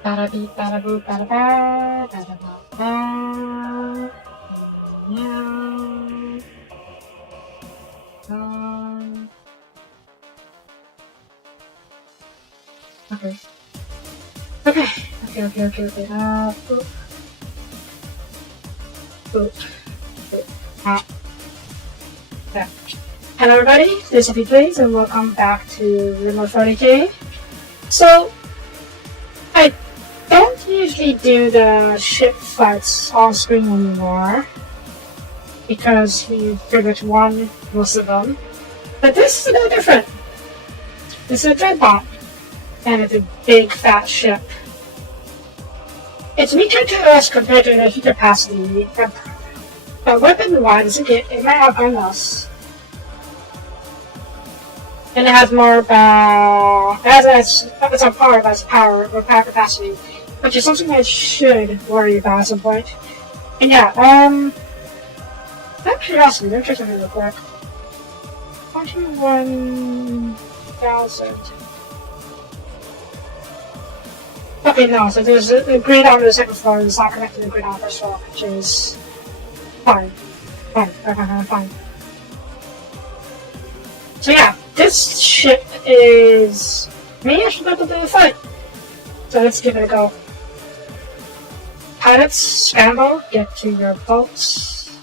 Bada beep, bada boop, bada ba, bada ba, ba. Meow. Okay. Okay. Okay. Boop. Boop. Boop. Yeah. Hello everybody, this is Soapie and welcome back to RimWorld WH40k. So, I don't usually do the ship fights on screen anymore because we pretty much won most of them. But this is a bit different. This is a dreadnaught, and it's a big fat ship. It's weaker to us compared to the heat capacity, but weapon-wise it might outgun us. And it has more it's on par with power or power capacity, which is something I should worry about at some point. And yeah, out of curiosity, let me check something real quick. 21,000. Okay, no, so there's a grid on the second floor, it's not connected to the grid on the first floor, which is fine. Fine. So yeah, this ship is... Maybe I should go to the fight. So let's give it a go. Pilots, scramble, get to your boats.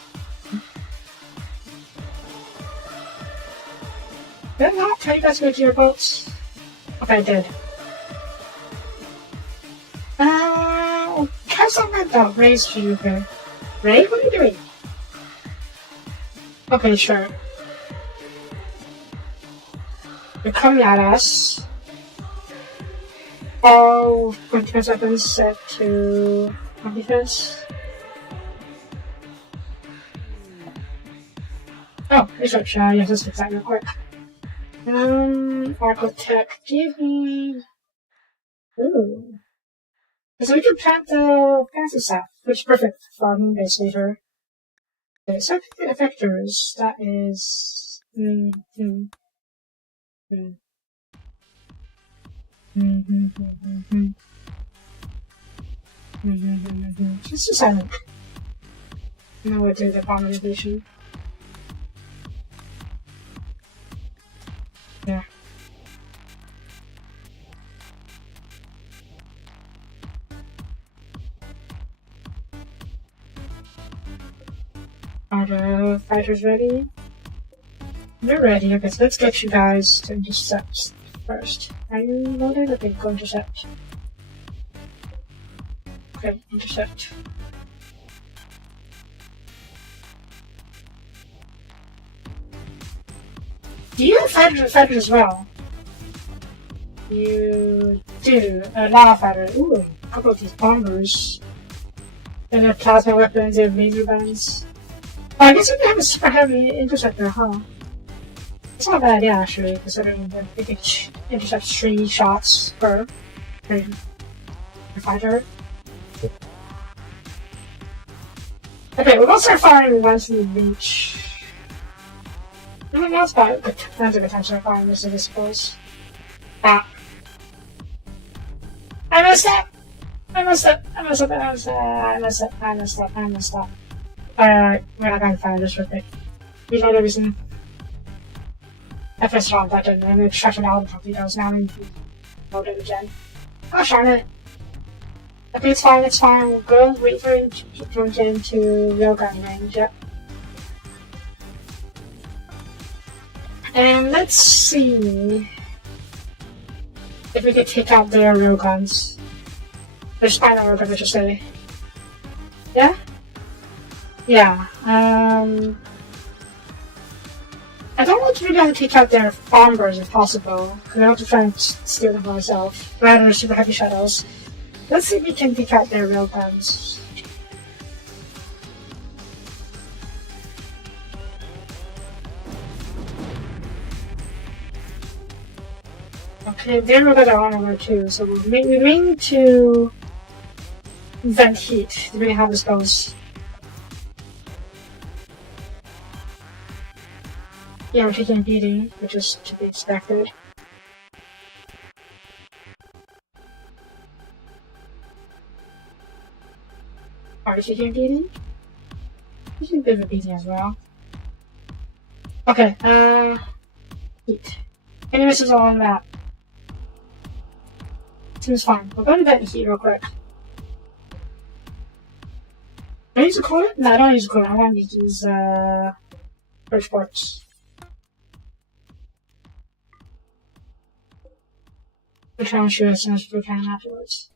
Did I not tell you guys to go to your boats? Okay, I did. Try something like that. Ray's here. Ray, what are you doing? Okay, sure. They're coming at us. All defense weapons set to defense. Oh, research. Yes, let's fix that real quick. Architect, give me. Ooh. So we can plant the fancy stuff, which is perfect for our moon base later. Okay, so the effectors, that is. Just a silent. Now we'll do the bomb innovation. Yeah. Are the fighters ready? They're ready. Okay, so let's get you guys to intercept first. Are you loaded? Okay, go intercept. Okay, intercept. Do you have fighters as well? You do. A lot of fighters. Ooh, a couple of these bombers. And they have plasma weapons, they have laser guns. Oh, I guess we can have a super heavy interceptor, huh? It's not a bad idea, actually, considering that it can intercept 3 shots per fighter. Okay, we're gonna start firing once we reach. I mean, that's a good potential of firing this, I suppose. Ah. I messed up! Alright, we're not gonna fire this real quick. Reload everything. I pressed the wrong button and it shut it out from Now I'm load it again. Gosh darn it. Okay, it's fine. We'll go wait for it to get into railgun range, yep. And let's see if we can take out their railguns. Their spinal railguns, I should say. Yeah? Yeah, I don't want to really have to take out their bombers if possible, because I want to try and steal them for myself, rather super heavy shuttles. Let's see if we can take out their railguns. Okay, their railguns are on over too, so we mean to vent heat, depending on how this goes. Yeah, we're taking a beating, which is to be expected. Are you taking a beating? You can give a beating as well. Okay, heat. Anyways, it's all on that. Seems fine. We're going to get heat real quick. Do I use a coolant? No, I don't use a coolant. I want to use, first parts. We're trying to shoot as soon as we can afterwards.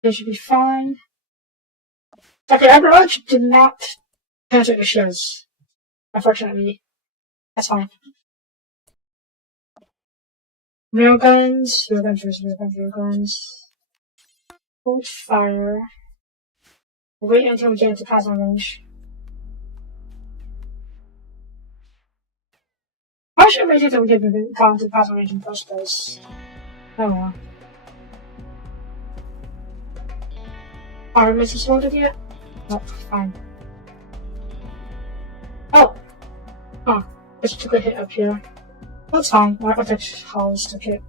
They should be fine. Okay, our barrage did not penetrate the shields. Unfortunately. That's fine. Real guns. Hold fire. Wait until we get into plasma range. Why should we wait until we get into plasma range in the first place? Oh well. Are missiles loaded yet? Oh, fine. Oh! Oh, just took a hit up here. That's fine. My protection hulls took it.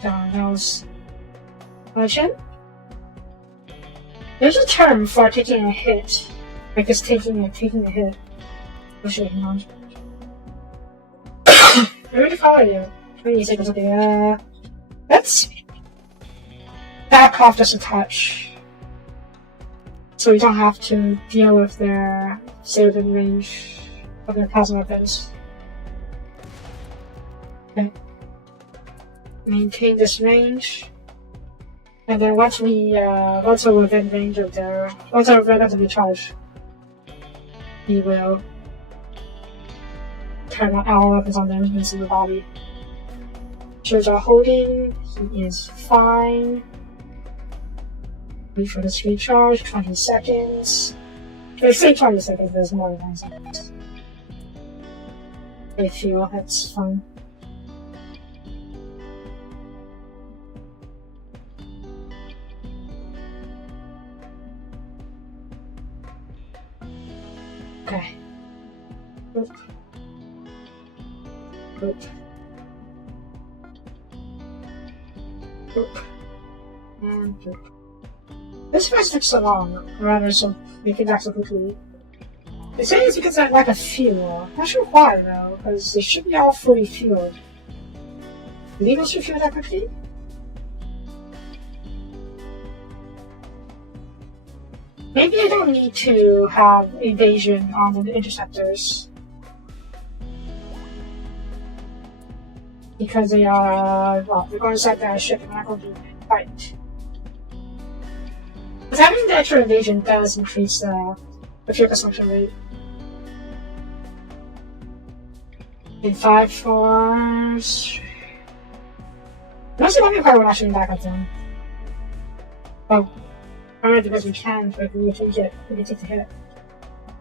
Down nose. Motion? There's a term for taking a hit. Like just taking a hit. Actually, hang on. Where did I follow you? 20 seconds, okay, let's back off just a touch. So we don't have to deal with their saving range of their plasma weapons. Okay. Maintain this range. And then once we're within range of once our relatively charged, we will turn on our weapons on them into the body. Shields are holding, he is fine. Wait for this recharge, 20 seconds. They say 20 seconds, but it's more than 10 seconds. They feel that's fine. Okay. Good. Good. Good. And good. This fast took so long, rather so we can act so quickly. They say it's because I lack of fuel. Not sure why though, because they should be all fully fueled. Do they go to fuel that quickly? Maybe I don't need to have evasion on the interceptors. Because they are, well, they're going to set their ship and they're not going to fight. But having the extra evasion does increase the fuel consumption rate. In 5 4s. Most of the part will actually back up then. Oh. Alright, because we can, but we can take the hit.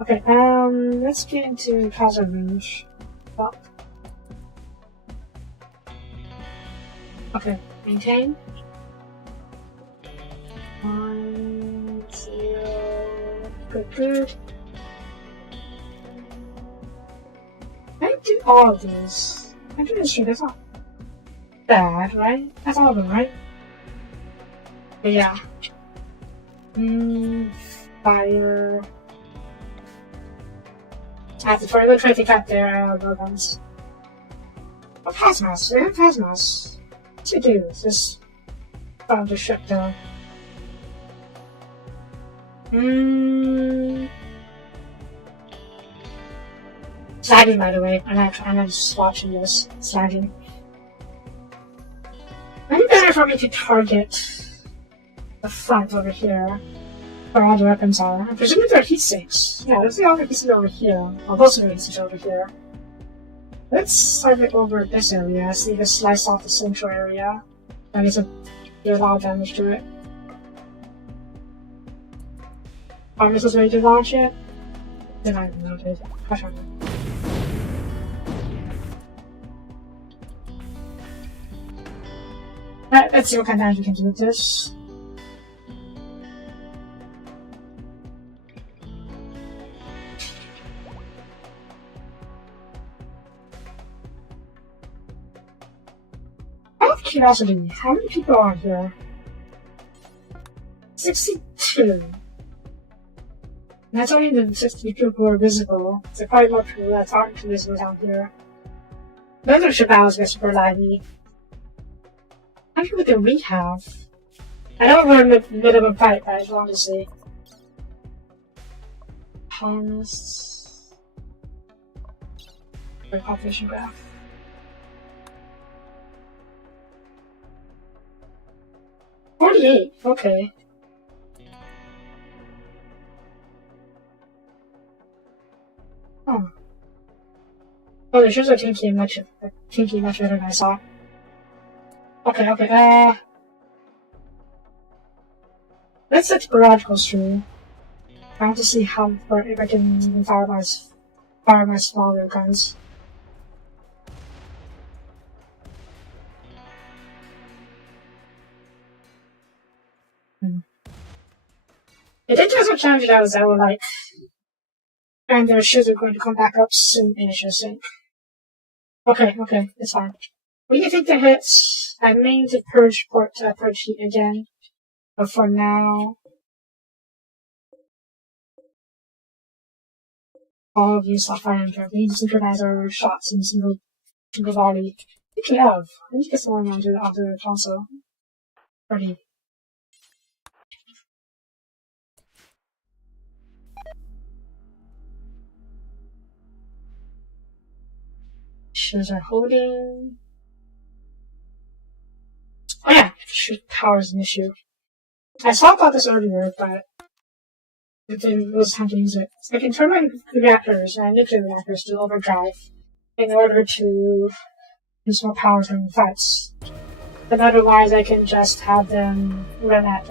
Okay, let's get into plasma range. Well. Okay, maintain. 1, 0, good. I do all of these. I'm pretty sure that's not bad, right? That's all of them, right? But yeah. Fire. I have to try to take out their guns. Oh, plasmas. They have plasmas. What you do? Just found the ship down. Slagging, by the way. I'm not just watching this. Slagging. Maybe better for me to target the front over here, where all the weapons are. I'm presuming they're heat sinks. Yeah, there's the other pieces over here. Well, those are the pieces over here. Let's target over this area, so you can slice off the central area. That is do a lot of damage to it. Are missiles ready to launch yet? Then I don't know what it is. Hush on. Alright, let's see what kind of damage we can do with this. curiosity, how many people are here? 62. That's only the 60 people who are visible. There are probably more people that aren't visible down here. Those are ship battles get super laggy. How many people do we have? I know we're in the middle of a fight, but I just wanted to see. Colonists. Population graph. 48, okay. Oh. Oh, the shows are tinky much better than I saw. Okay, let's set the barrage goes through. I want to see how far if I can even fire my smaller guns. It did have some challenges that were like, and their ships are going to come back up soon-ish, I think. Okay, it's fine. What do you think the hits? I mean to purge heat again, but for now, all of you stop firing carefully. Synchronize our shots in single volley. Speaking of, I need to get someone onto the console. Ready. Shoes are holding. Oh yeah, shoot power is an issue. I saw about this earlier, but it was time to use it. So I can turn my reactors, my nuclear reactors, to overdrive in order to use more power during fights. But otherwise, I can just have them run at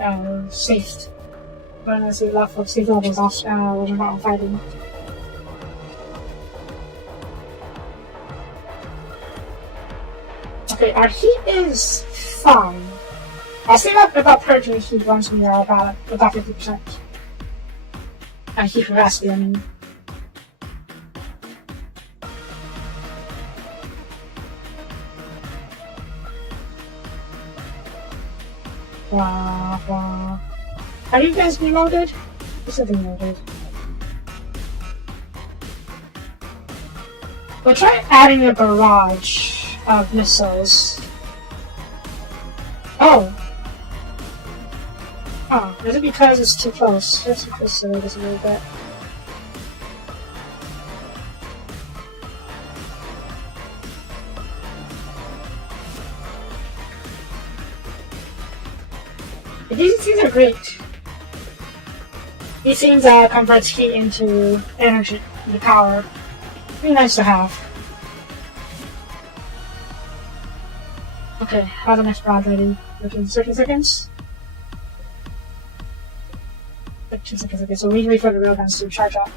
safe levels off when we're not fighting. Okay, our heat is fine. I'll say that about purging heat once we are about 50%. Heat capacity, I mean. Wow. Are you guys reloaded? This is reloaded. We'll try adding a barrage of missiles. Oh, is it because it's too close? Let's too close to this a little bit. These things are great. These things convert heat into energy, the power. Pretty nice to have. Okay, how's the next barrage ready? 13 seconds? 15 seconds, okay, so we wait for the railguns to charge up.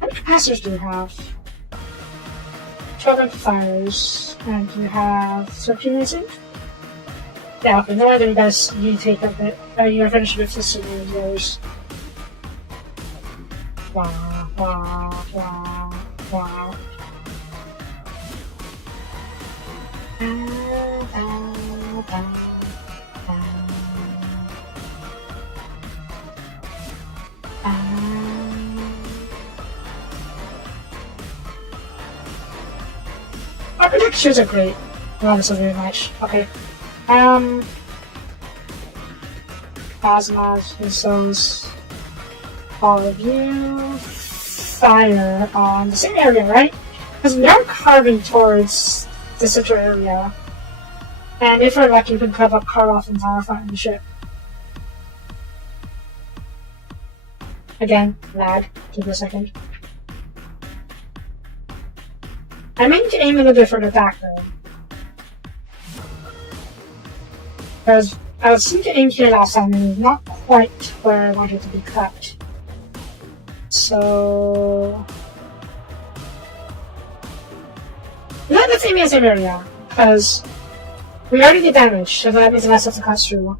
How many capacitors do you have? 12 amplifiers, and you have 13 racing? Yeah, okay, no wonder you guys, you take up it. You're finished with system of yours. Wow. Our predictions are great. Love this very much. Okay. Plasmas, missiles, all of you fire on the same area, right? Because we are carving towards the central area. And if we're lucky, we can carve off the entire front of the ship. Again, lag. Give it a second. I meant to aim a little bit further back though. Because I was thinking to aim here last time and it's not quite where I wanted it to be cut. So... let's aim in the same area. Because we already did damage, so that means it has to cut through.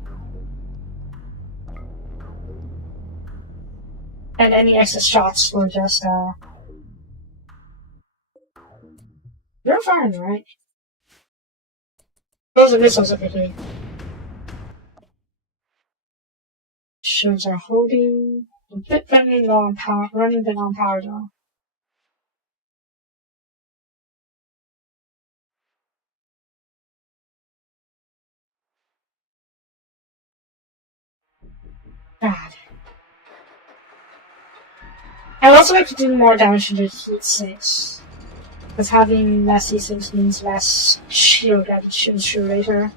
And any excess shots will just, you're fine, right? Those are missiles over here. Shields are holding a bit running low on power, running a bit on power though. God. I would also like to do more damage to the heat sinks. Because having less heat sinks means less shield damage later.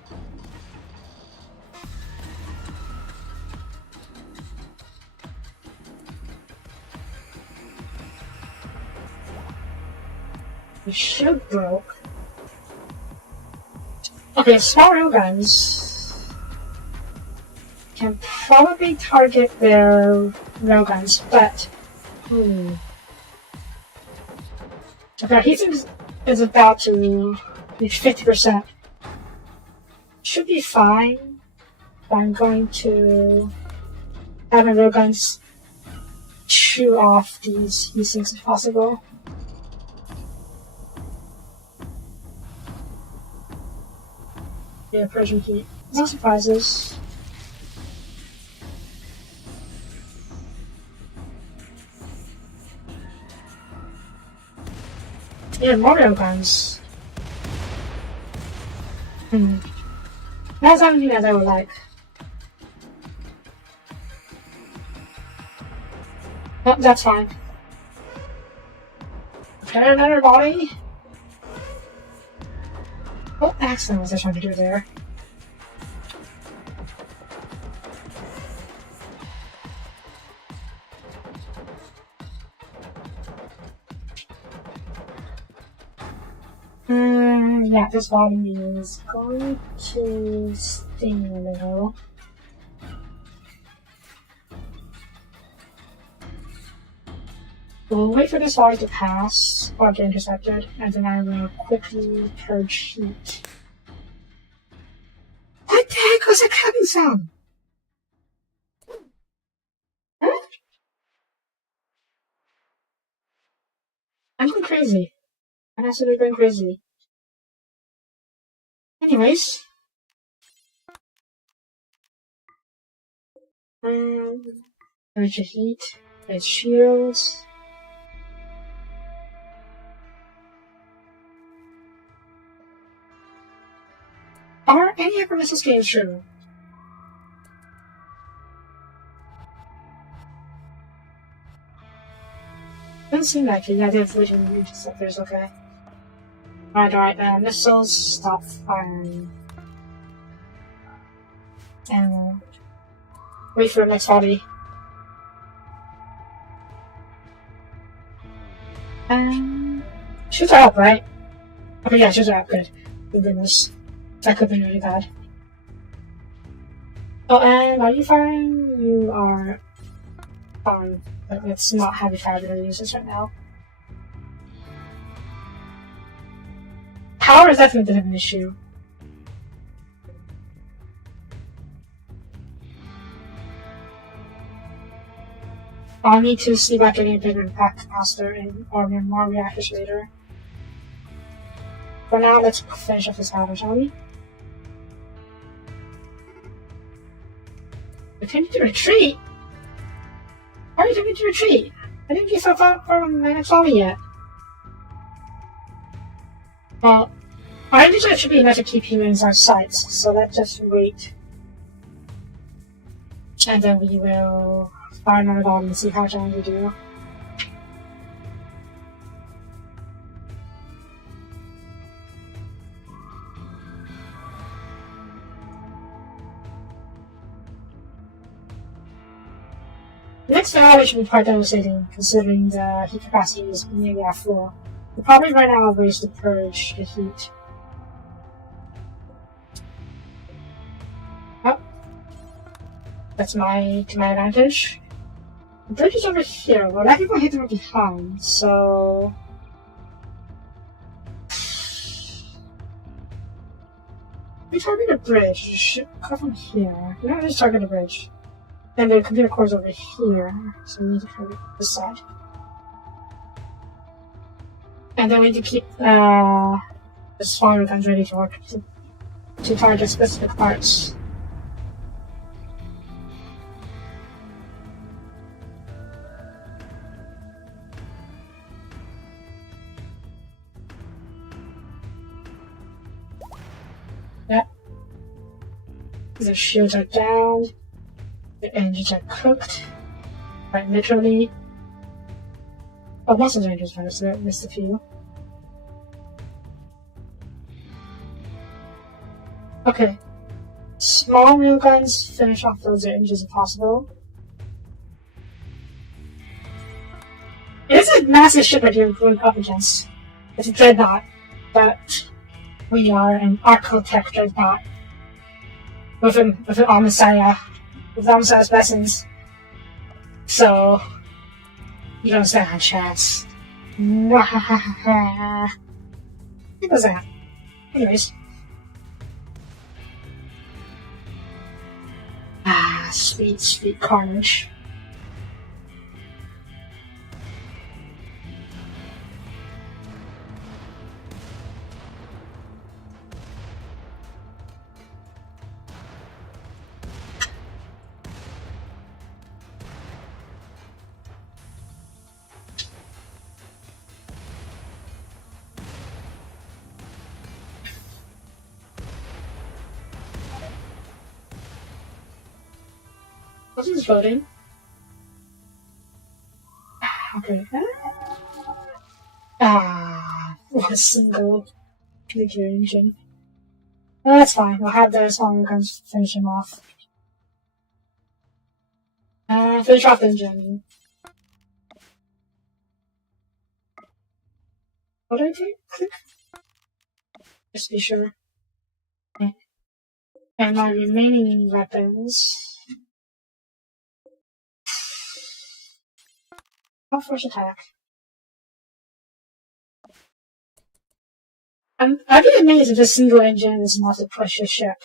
The shield broke. Okay, small railguns can probably target their railguns, but okay, our heatsink is about to reach 50%. Should be fine. But I'm going to have my railguns chew off these heatsinks if possible. Yeah, Persian heat. No surprises. Yeah, more railguns. Not something that I would like. Oh, that's fine. Okay, another body. What accident was I trying to do there? Yeah, this body is going to sting a little. We'll wait for this body to pass or get intercepted, and then I will quickly purge heat. What the heck was that cabin sound? Huh? I'm going crazy. I'm absolutely going crazy. Anyways. Purge the heat. There's shields. Are any of our missiles getting through? Doesn't seem like it. Yeah, they have vision reach sectors, okay. Alright, missiles, stop firing. And wait for the next body. Shoots are up, right? Okay, yeah, shoots are up, good. Thank goodness. That could have been really bad. Oh, and are you firing? You are fine. But let's not have a fire to use this right now. Power is definitely a bit of an issue. I'll need to see about getting a bigger impact capacitor and or more reactors later. For now, let's finish up this battle, shall we? Attempting to retreat? Why are you attempting to retreat? I didn't get yourself out from my next volley yet. Well, our energy should be enough to keep humans on sights, so let's just wait. And then we will fire another bomb and see how damage we do. Next battle should be quite devastating, considering the heat capacity is nearly at full. We'll probably run out of ways to purge the heat. Oh. That's to my advantage. The bridge is over here. Well, that people hit them behind, so... We target the bridge. You should come from here. We don't just target the bridge. And the computer core is over here, so we need to target this side. And then we need to keep the smaller guns ready to work. to target specific parts. Yep. The shields are down. The engines are cooked. Quite literally. Oh, most of the engines are, so I missed a few. Okay. Small railguns, finish off those engines if possible. It is a massive ship that you're going up against. It's a dreadnaught, but we are an Architect dreadnaught. With an Omniscience, with Omniscience blessings. So, you don't stand a chance. What was that? Anyways. Ah, sweet, sweet carnage. This is floating. Okay. What a single nuclear engine. Well, that's fine. We'll have the smaller guns finish him off. Finish off the engine. What did I do? Click. Just be sure. Okay. And my remaining weapons. Force attack. I'd be amazed if this single engine is enough to push your ship.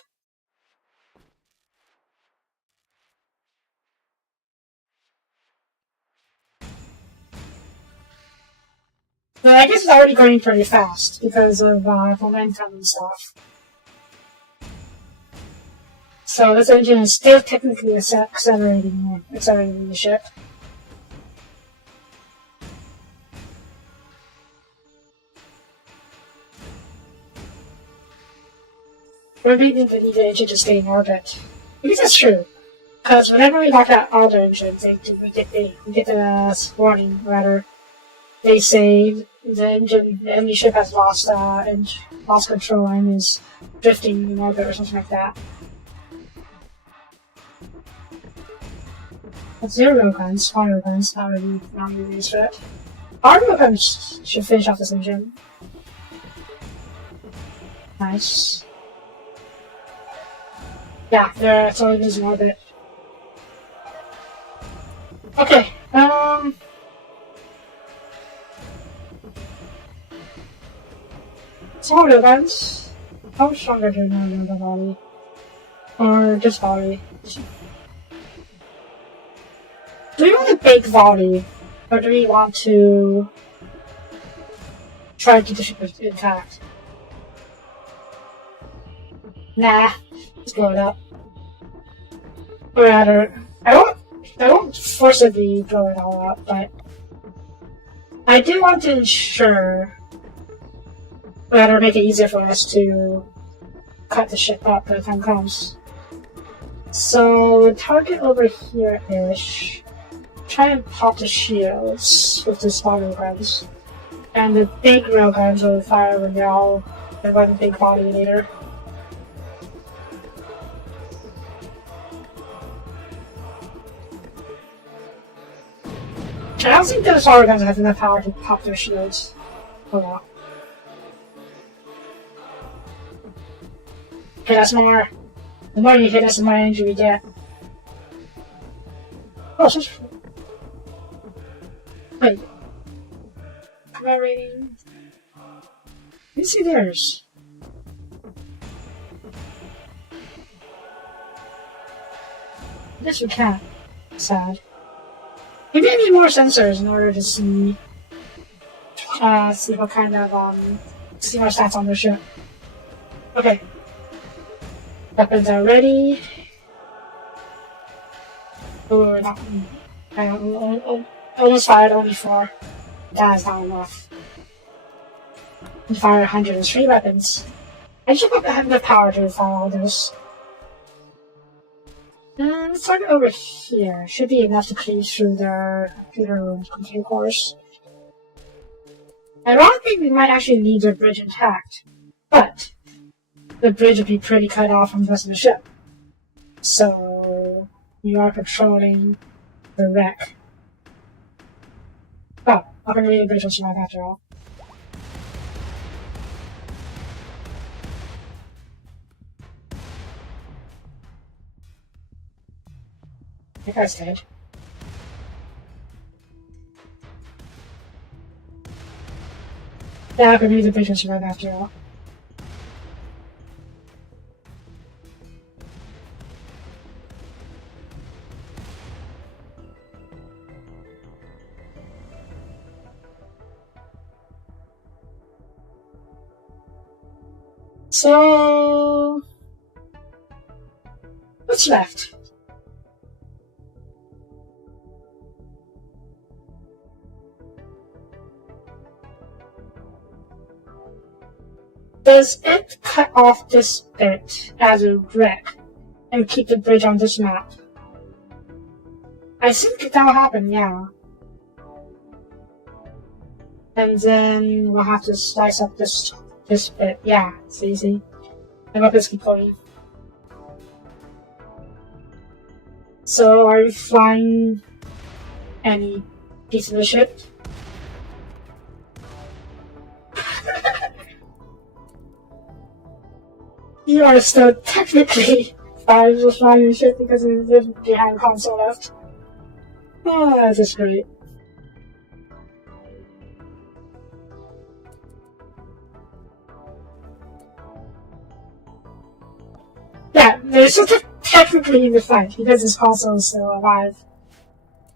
But I guess it's already going pretty fast because of momentum and stuff. So this engine is still technically accelerating the ship. We're beating the need engine to stay in orbit. Because that's true. Because whenever we lock out all the engines, we get the warning, rather. They say the enemy ship has lost control and is drifting in orbit or something like that. But zero guns, fire guns, not really used for it. Our guns should finish off this engine. Nice. Yeah, they're totally losing orbit. Okay, small guns. How much stronger do you know the volley? Or just volley? Do we want a big volley? Or do we want to try to keep the ship intact? Nah, let's blow it up. Or rather, I don't forcibly blow it all up, but I do want to ensure, rather make it easier for us to cut the ship up when the time comes. So, the target over here-ish. Try and pop the shields with the small railguns. And the big railguns will fire when they're one big body later. I don't think those small railguns have enough power to pop their shields. Oh no. Hit us more. The more you hit us, the more energy we get. Oh, just... Wait. Combat rating... Let me see theirs. I guess we can't. Sad. Maybe I need more sensors in order to see... see what kind of, see our stats on their ship. Okay. Weapons are ready. Oh, not. I almost fired only 4. That is not enough. We fired 103 weapons. I should probably have the power to fire all those. Let's start over here. Should be enough to clear through the computer cores. Ironically, we might actually leave the bridge intact, but the bridge would be pretty cut off from the rest of the ship. So we are controlling the wreck. Oh, I can read the bridge will survive after all. That guy's dead. Yeah, I can read the bridge will survive after all. So, what's left? Does it cut off this bit as a wreck and keep the bridge on this map? I think that'll happen, yeah. And then we'll have to slice up this bit. Yeah, it's easy. And let this keep going. So, are you flying any piece of the ship? You are still technically flying your ship because there's behind console left. Oh, that's just great. Yeah, they're still technically in the fight because this console is still alive.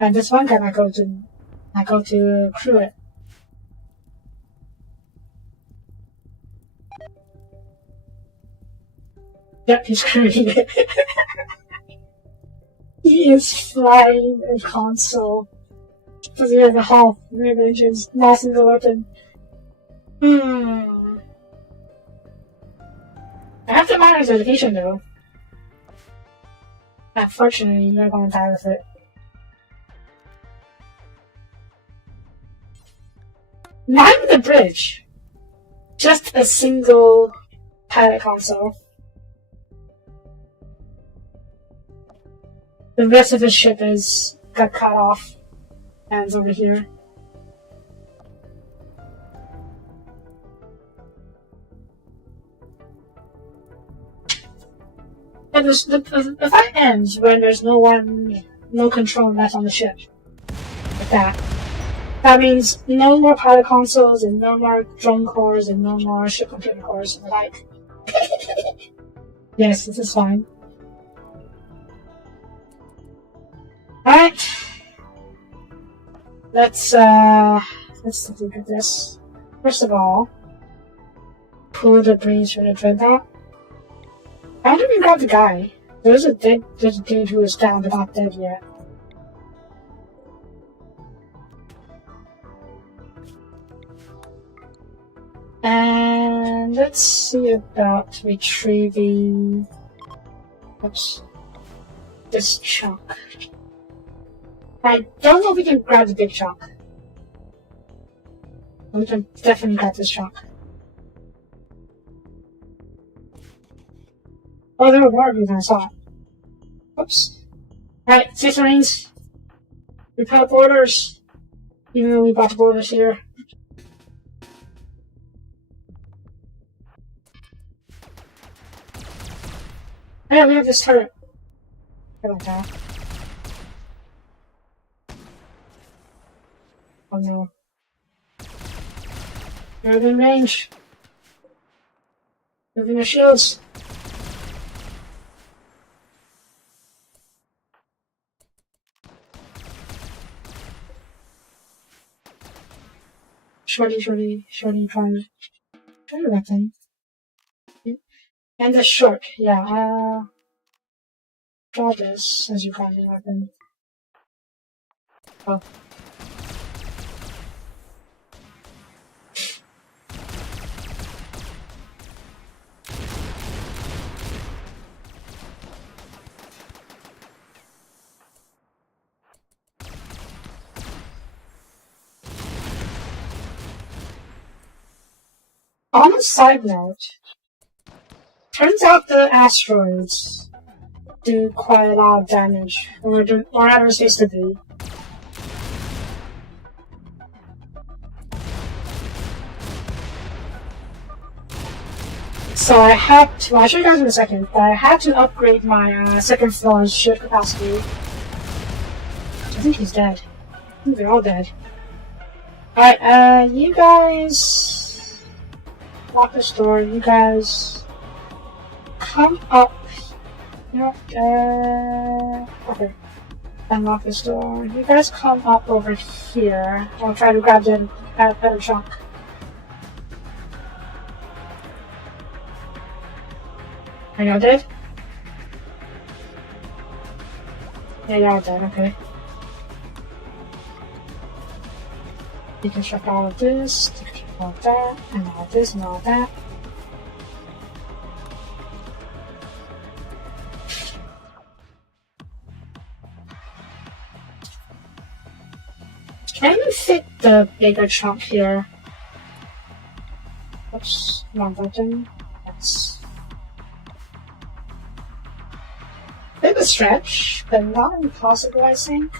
And this one guy I go to crew it. Yep, he's crewing it. He is flying a console. Because he has a half range and massive weapon. I have to manage the location though. Unfortunately, you're gonna die with it. Not the bridge. Just a single pilot console. The rest of the ship got cut off. And it's over here. And the fight ends when there's no control left on the ship. Like that. That means no more pilot consoles and no more drone cores and no more ship computer cores and the like. Yes, this is fine. Alright. Let's look at this. First of all, pull the brains from the dreadnaught. I don't even grab the guy. There's a dude who is down but not dead yet. And let's see about retrieving this chunk. I don't know if we can grab the big chunk. We can definitely grab this chunk. Oh, there were more of you than I saw. Oops. Alright, 6 Marines. Repel borders. Even though we bought the borders here. Oh yeah, we have this turret. Come on, John. Oh no. You're within range. Moving your shields. Shorty, try that thing. And the short, yeah, draw this as you find the weapon. Oh. On a side note, turns out the asteroids do quite a lot of damage, or whatever it's supposed to be. So I had to, I'll show you guys in a second, but I had to upgrade my second floor's ship capacity. I think he's dead. I think they're all dead. Alright, you guys lock this door, you guys come up. Okay. Unlock this door. You guys come up over here. I'll try to grab the better chunk. Are y'all dead? Yeah, y'all dead, okay. You can check all of this, you can check all of that, and all of this, and all of that. Can you fit the bigger chunk here? Oops, wrong button. That's a bit of a stretch, but not impossible, I think.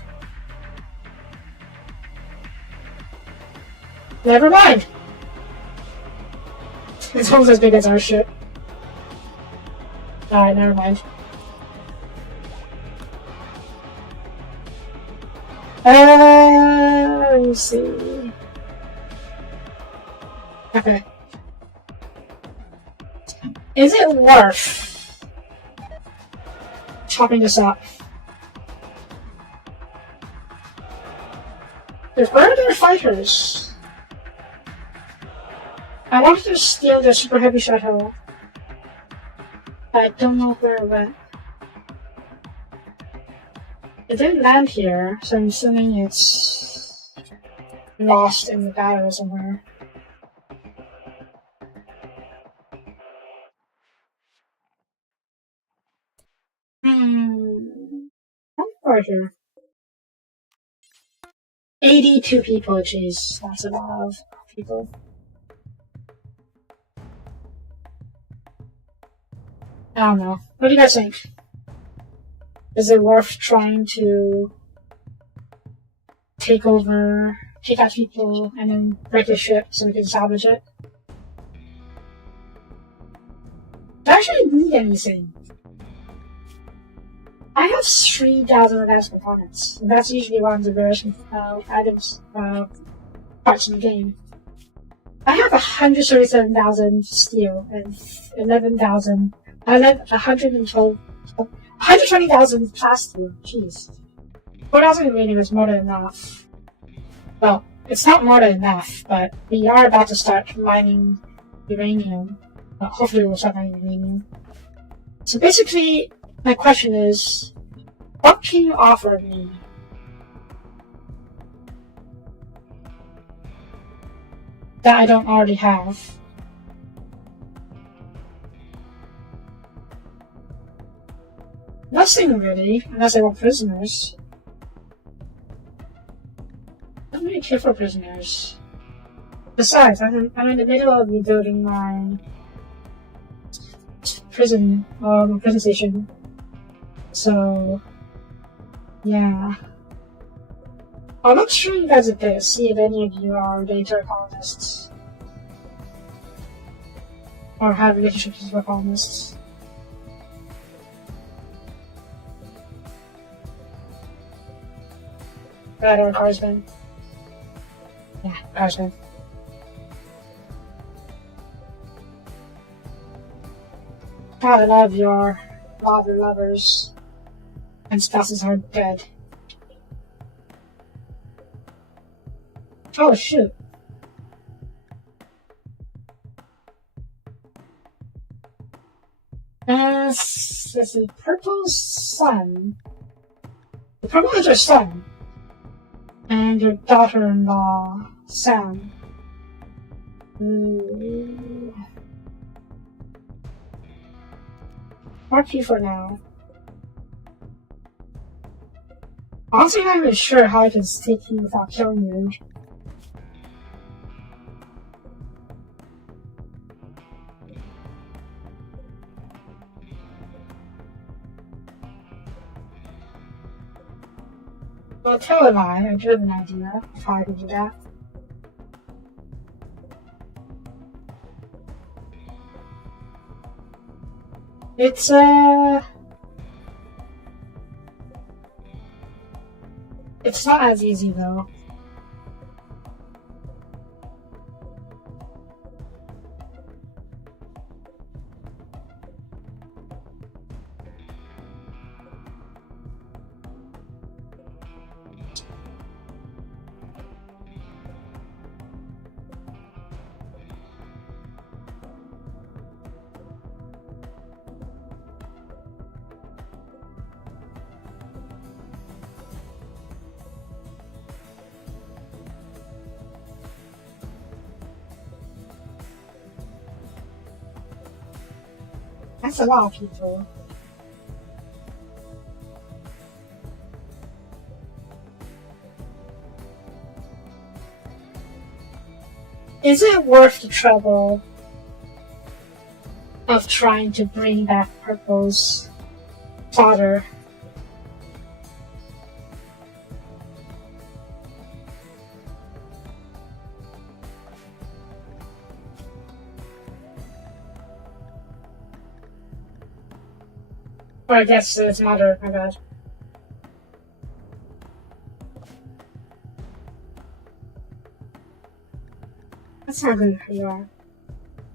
Never mind! It's almost as big as our ship. Alright, never mind. Let me see. Okay. Is it worth chopping this up? Where are their fighters? I wanted to steal the super heavy shuttle. I don't know where it went. It didn't land here, so I'm assuming it's lost in the battle somewhere. How far here? 82 people, jeez, that's a lot of people. I don't know. What do you guys think? Is it worth trying to take out people, and then break the ship so we can salvage it? Do I actually need anything? I have 3,000 advanced components, and that's usually one of the rarest items, parts in the game. I have 137,000 steel and 120,000 plasteel. Jeez. 4,000 uranium is more than enough. Well, it's not more than enough, but we are about to start mining uranium. Well, hopefully we'll start mining uranium. So basically, my question is, what can you offer me? That I don't already have. Nothing really, unless I want prisoners. I don't really care for prisoners. Besides, I'm in the middle of rebuilding my prison station. So, yeah. I'll look through you guys a bit, see if any of you are data colonists. Or have relationships with colonists. Right, or guardsmen. Yeah, guardsmen. God, a lot of your lovers and spouses are dead. Oh shoot. This is purple sun. The purple is your son. And your daughter-in-law, Sam. Mark you for now. Honestly, I'm not even sure how I can stick you without killing you. Well, tell a lie. I do have an idea of how I can do that. It's not as easy though. That's a lot of people. Is it worth the trouble of trying to bring back Purple's father? Or I guess it's mother, my bad. That's not good for you are.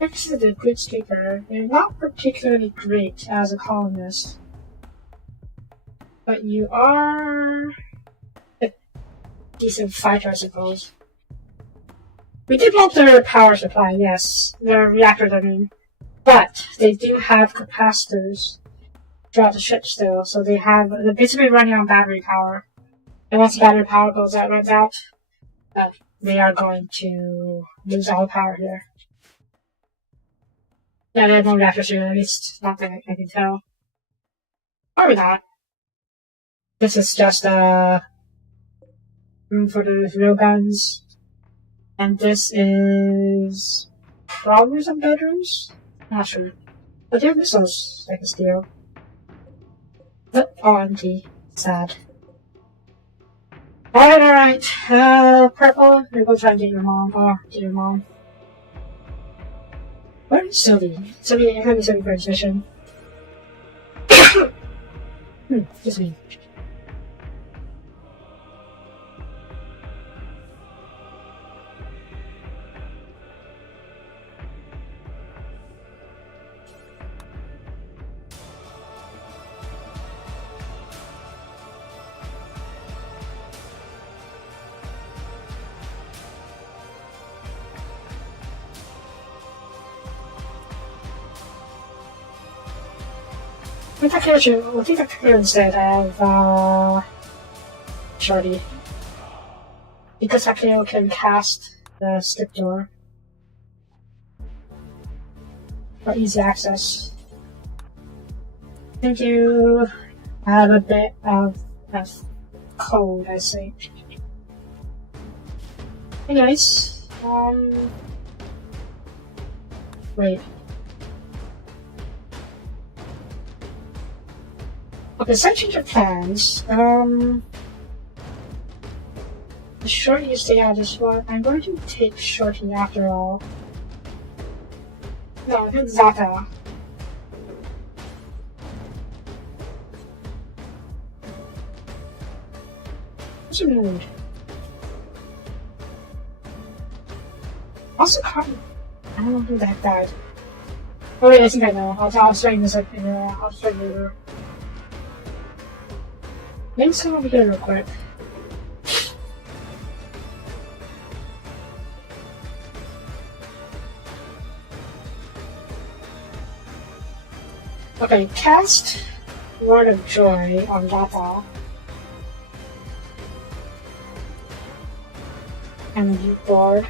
Next to the good sleeper, you're not particularly great as a colonist. But you are a decent fighter, I suppose. We did blow up their power supply, yes. Their reactors, I mean. But they do have capacitors throughout the ship still, so they're basically running on battery power. And once the battery power runs out, they are going to lose all power here. Yeah, they have no reactors here, at least not that I can tell. Or not. This is just room for the real guns. And this is probably some bedrooms? Not sure. But they have missiles I can steal. Oh, empty. Sad. Alright. Purple, we're gonna try and get your mom. Oh, get your mom. Where is Sylvie? Sylvie, I haven't Sylvie for his mission. Just me. I think I could instead have Shorty. Because Akio can cast the skip door for easy access. Thank you. I have a bit of code, I think. Anyways, wait. Okay, so I change your plans. The Shorty you stay out this one. I'm going to take Shorty after all. No, I think Zata. What's your mood? Also, I don't know who the heck died. Oh wait, I think I know. I'll explain this up in I'll explain later. Maybe someone will be here real quick. Okay, cast Word of Joy on Data. And the board.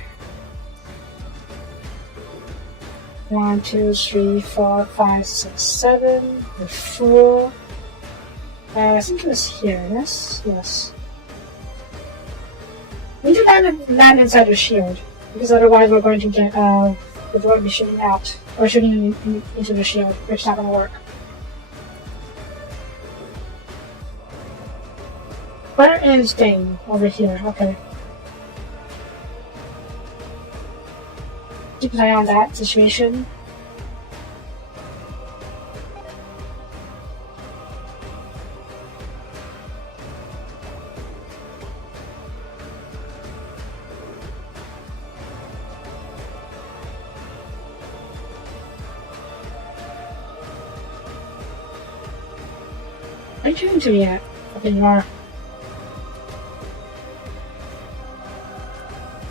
1, 2, 3, 4, 5, 6, 7. The 4. I think it was here. Yes. We need to land inside the shield, because otherwise we're going to get the board be shooting out or shooting into the shield, which is not going to work. Where is Dane? Over here. Okay. Keep an eye on that situation. Are you doing to me yet? Okay, you are.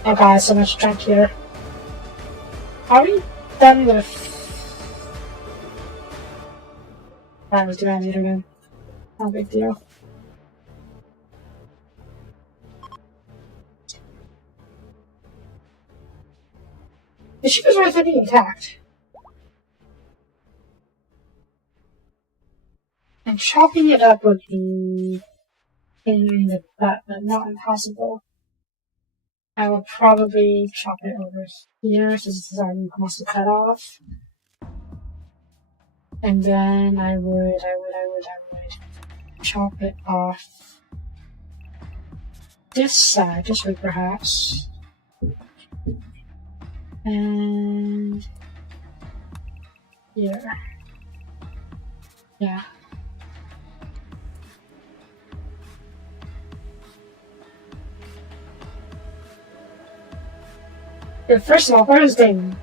Oh god, so much junk here. Are we done with... I was doing it again. No big deal. The ship is relatively intact. And chopping it up would be pain in the butt, but not impossible. I will probably chop it over here since this is already mostly cut off. And then I would chop it off this side, this way perhaps. And here. Yeah. Yeah, first of all, where is Dane?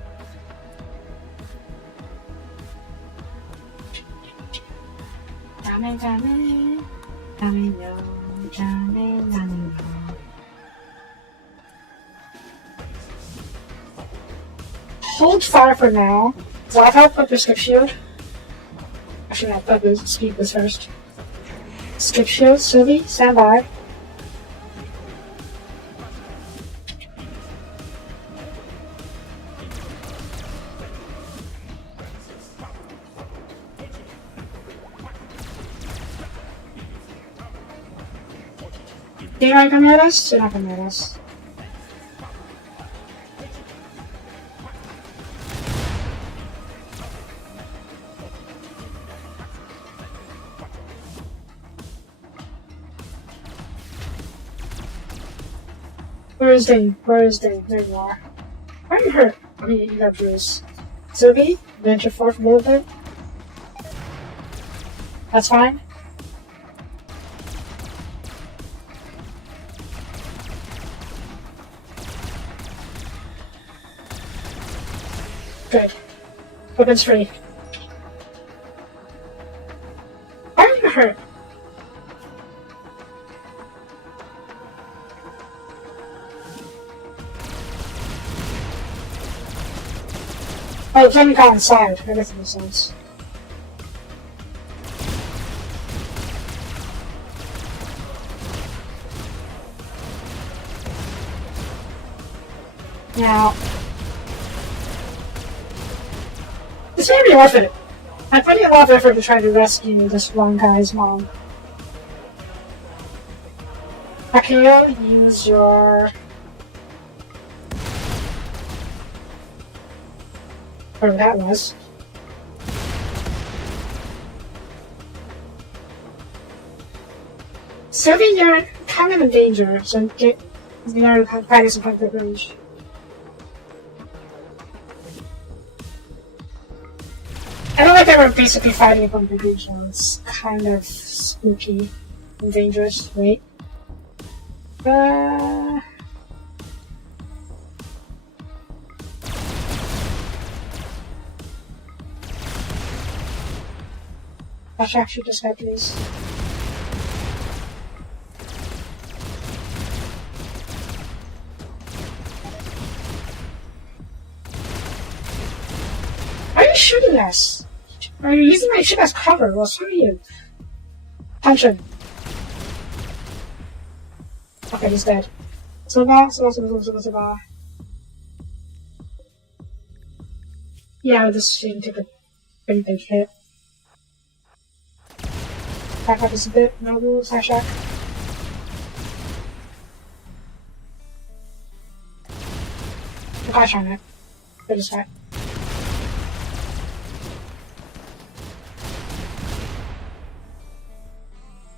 Hold fire for now. So I'll help with the skip shield. Actually, I'll put the speed this first. Skip shield, Soapie, stand by. They are coming at us? They're not coming at us. Where is Dane? Where is Dane? There you are. Why are you hurt? I mean, you got bruised. Soapie, venture forth a little bit. That's fine. Good. Weapons free. Why are you hurt? Oh, it's only got inside. That doesn't make sense. Now, this may be worth it. I'm putting a lot of effort to try to rescue this one guy's mom. Akio, use your... whatever that was. Soapie, you're kind of in danger, so get... you're practice in point range. I don't like that we're basically fighting a point range, so it's kind of spooky and dangerous, right? I should actually just go, please. Why are you shooting us? Are you using my ship as cover? Well, so are you. Punch him. Okay, he's dead. Silva. Yeah, this shouldn't take a pretty big hit. Back up just a bit. No rules. High shot. The guy's trying to. Good as that.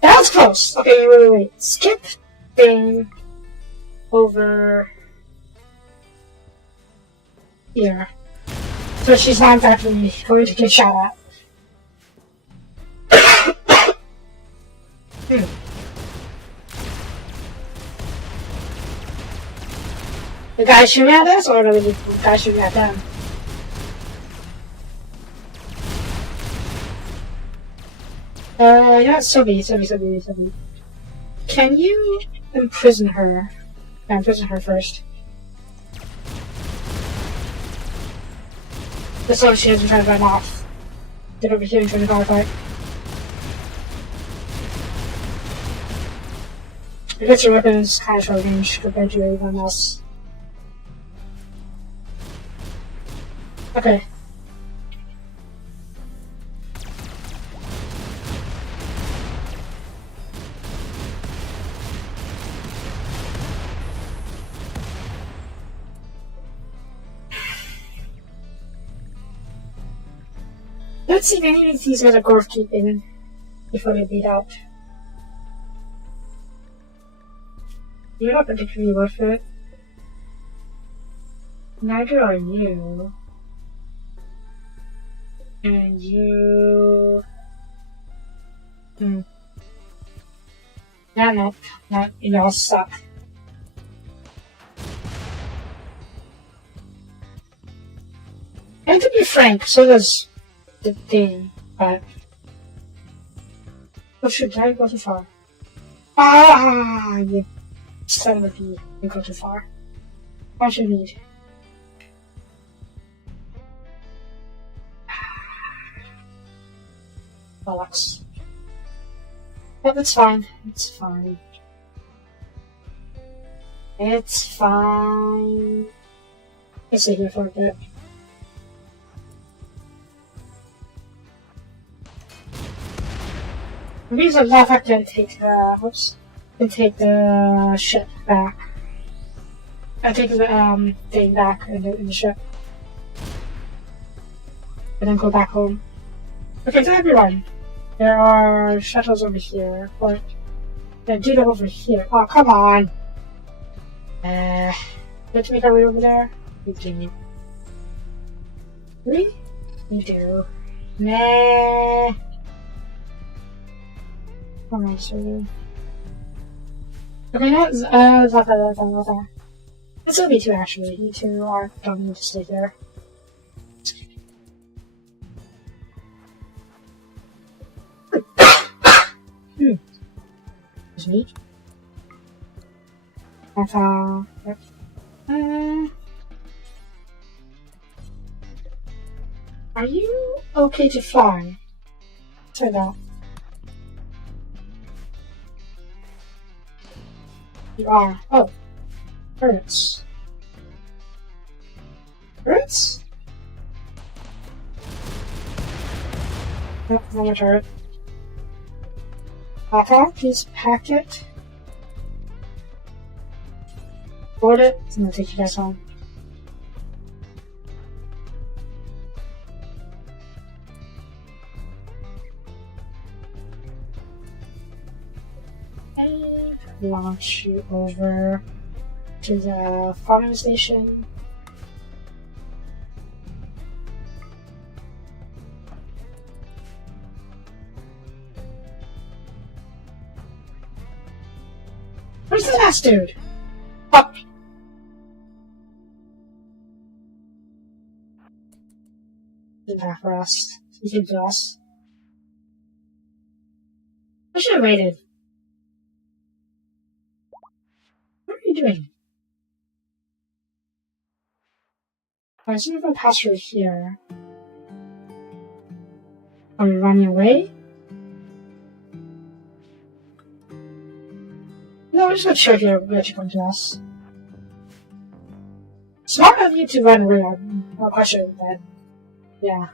That was close. Okay, wait. Skip thing over here. So she's not actually going to get shot at. The guy shooting at us, or the guy shooting at them? Yeah, Soapie. Can you imprison her? Yeah, imprison her first. Just so she doesn't try to run off. Get over here and try to dogfight. I guess your weapon is kind of short range compared to everyone else. Okay. Let's see if any of these guys are worth keeping before they beat out. You're not particularly worth it. Neither are you. And you... Yeah, no. You all suck. And to be frank, so does the thing, but... Oh shoot, did I go too far? Ah, you son of a bee. You go too far. What you need? Bollocks. But it's fine. It's fine. It's fine. Let's sit here for a bit. The reason why I can take the ship back. I take the thing back in the ship. And then go back home. Okay, to everyone. There are shuttles over here, but they do them over here. Oh, come on! Let's make our way over there. We do. Really? We do. Nah. Alright, so. Okay, that's that. It's Soapie too, actually. You two don't need to stay there. It's neat. That's yep. Are you okay to fly? Try that. You are. Oh. Turrets. Turrets? Yep, another turret. Please pack it. Board it. I'm gonna take you guys home. And launch you over to the farming station. Where's the last dude? Up! He's back for us. He came to us. I should have waited. What are you doing? Alright, so we're gonna pass through here. Are we running away? No, we're just gonna check here where to come to us. Smart of you to run away, I'm not quite sure, but yeah.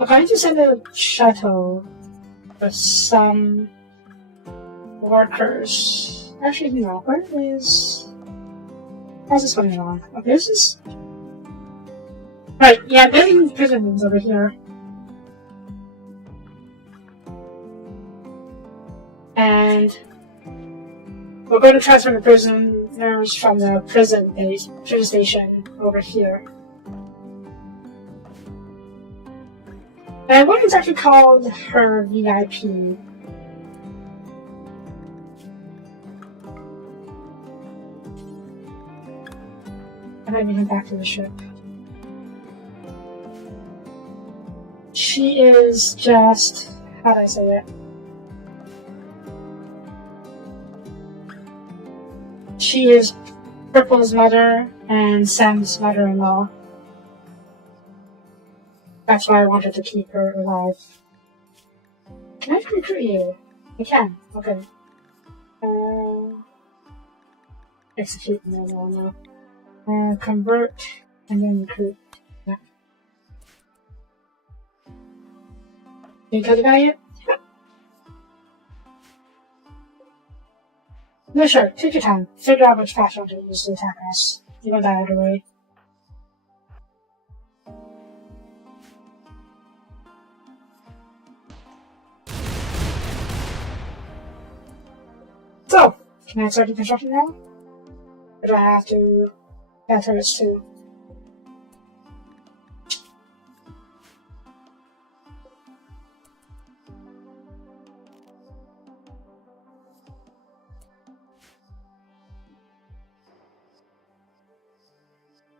Okay, I need to send a shuttle with some workers. Actually, no, where is... How's this going on? Okay, this is... Right, yeah, building prison rooms over here. And we're going to transfer the prisoners from the prison station over here. And what is actually called her VIP? And then we head back to the ship. She is just... how do I say it? She is Purple's mother and Sam's mother-in-law. That's why I wanted to keep her alive. Can I recruit you? I can. Okay. Execute. No. Convert and then recruit. Yeah. Did you kill the guy yet? Yeah. No, sure. Take your time. Figure out which faction to use to attack us. You don't die either way. So, can I start the construction now? Or do I have to get turrets too?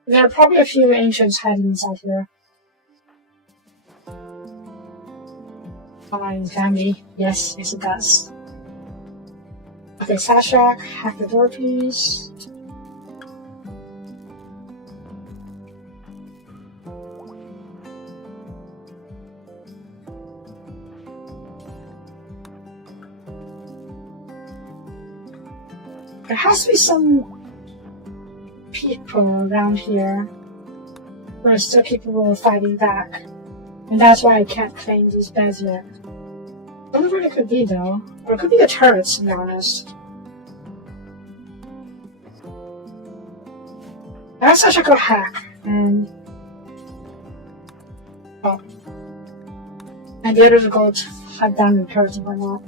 There are probably a few ancients hiding inside here. Fine, can be. Yes, it does. Okay, Sashak, hack the door, please. There has to be some people around here who are still capable of fighting back, and that's why I can't claim these beds yet. I don't know where it could be though, or it could be the turrets, to be honest. I guess I should go hack, and... oh. And the others will go to hunt down the turrets and whatnot.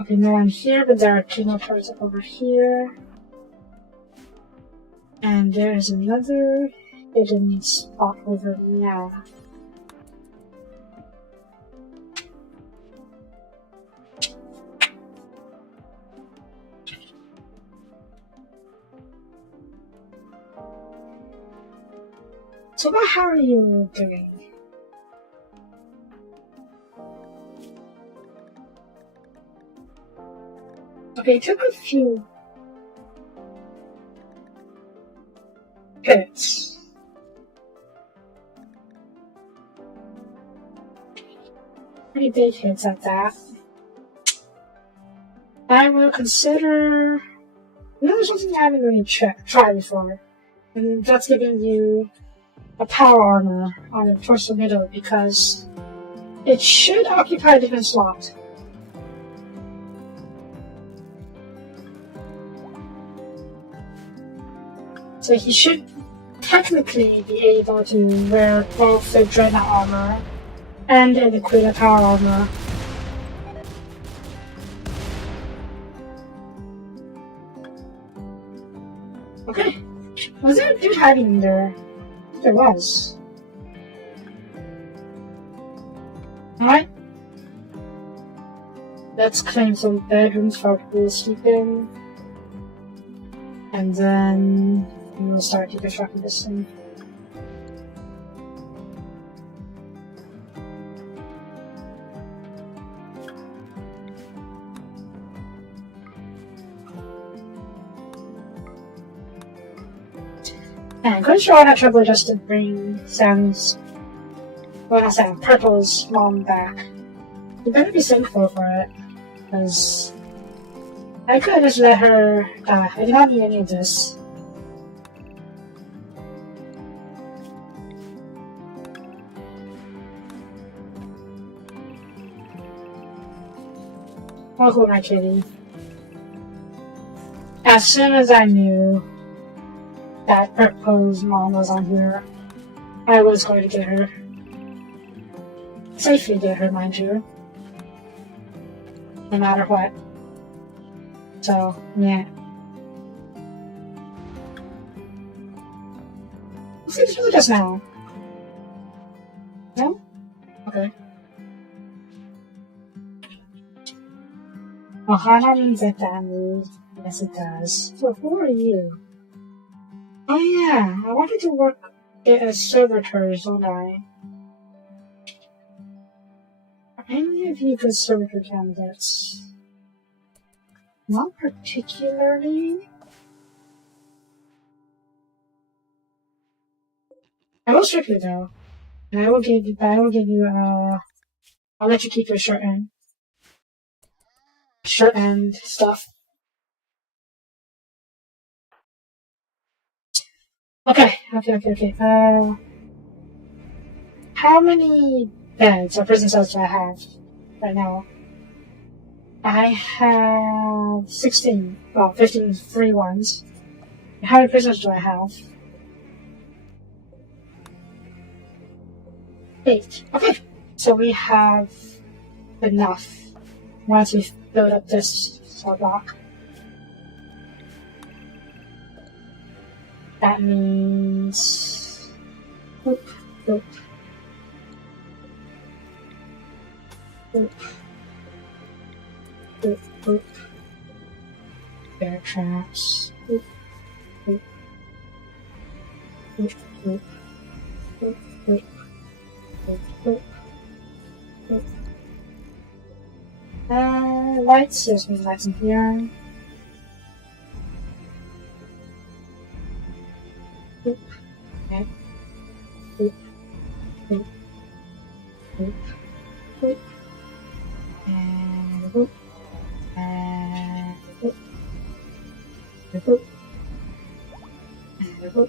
Okay, no one here, but there are two more turrets over here. And there is another hidden spot over now. So how are you doing? Okay, it took a few hits. Pretty big hits at that. I will consider... you know, there's something I haven't really tried before. And that's giving you a power armor on the torso middle because it should occupy a different slot. So he should technically be able to wear both the dreadnaught armor and the equivalent power armor. Okay. Was there a dude hiding in there? There was. Alright. Let's claim some bedrooms for people to sleep in. And then we'll start deconstructing this thing. And I'm pretty sure I had trouble just to bring Sam's, well not Sam, Purple's mom back. You better be thankful for it, because I could have just let her die. I did not need any of this. Oh, who am I kidding? As soon as I knew that Purple's mom was on here, I was going to get her. Safely get her, mind you. No matter what. So, yeah. What's he doing just now? No? Okay. Ohhhh means that family. Yes, it does. So, who are you? Oh, yeah. I wanted to work as servitors, don't I? Are any of you good servitor candidates? Not particularly. I will strip you though. And I will give you, I'll let you keep your shirt and stuff. Okay. How many beds or prison cells do I have right now? I have 16, well, 15 free ones. How many prisoners do I have? 8. Okay, so we have enough once we build up this cell block. That means... Oop. Bear traps. Lights. There's many lights in here. Okay. And boop. And boop. And boop. And boop.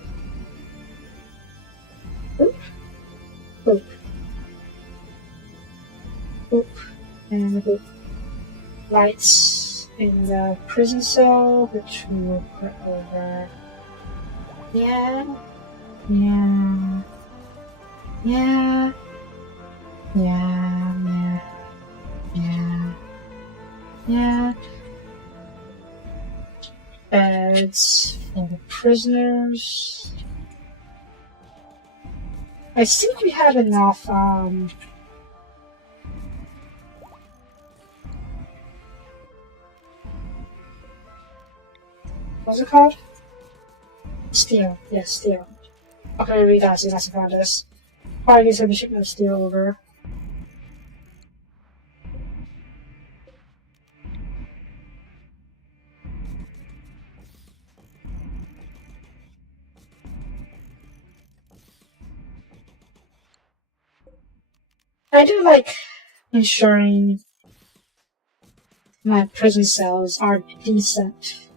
Boop. Boop. Boop. And boop. Lights in the prison cell, which we will put over. Yeah. Beds for the prisoners. I think we have enough, what's it called? Steel. Yes, steel. Okay, read that, see that's about this. Probably needs to be shipping of steel over. I do like ensuring my prison cells are decent.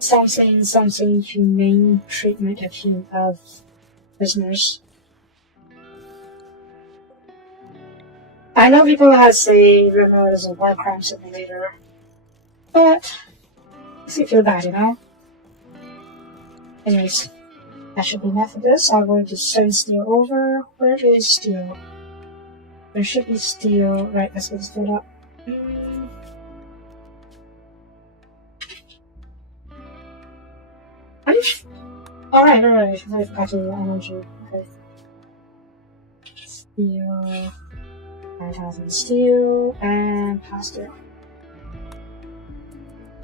Something humane treatment of prisoners. I know people have say RimWorld is a war crime simulator, but makes me feel bad, you know? Anyways, that should be enough of this. I'm going to send steel over. Where is steel? There should be steel. Right, let's get steel up. Alright, I forgot to energy. Okay. Steel. 9,000 steel and pasta.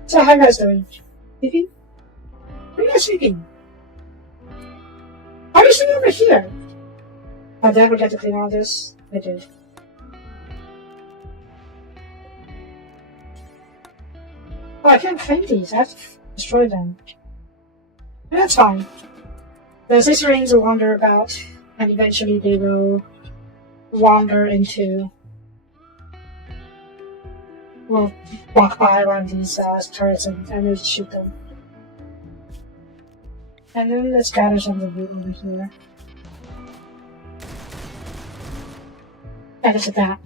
So, how are you guys doing? Sleeping? Where are you guys sleeping? Why are you sleeping over here? Oh, did I forget to clean all this? I did. Oh, I can't claim these. I have to destroy them. And that's fine. The 6 rings will wander about, and eventually they will wander into... We'll walk by one of these turrets and just shoot them. And then let's gather some of the loot over here. And look at that.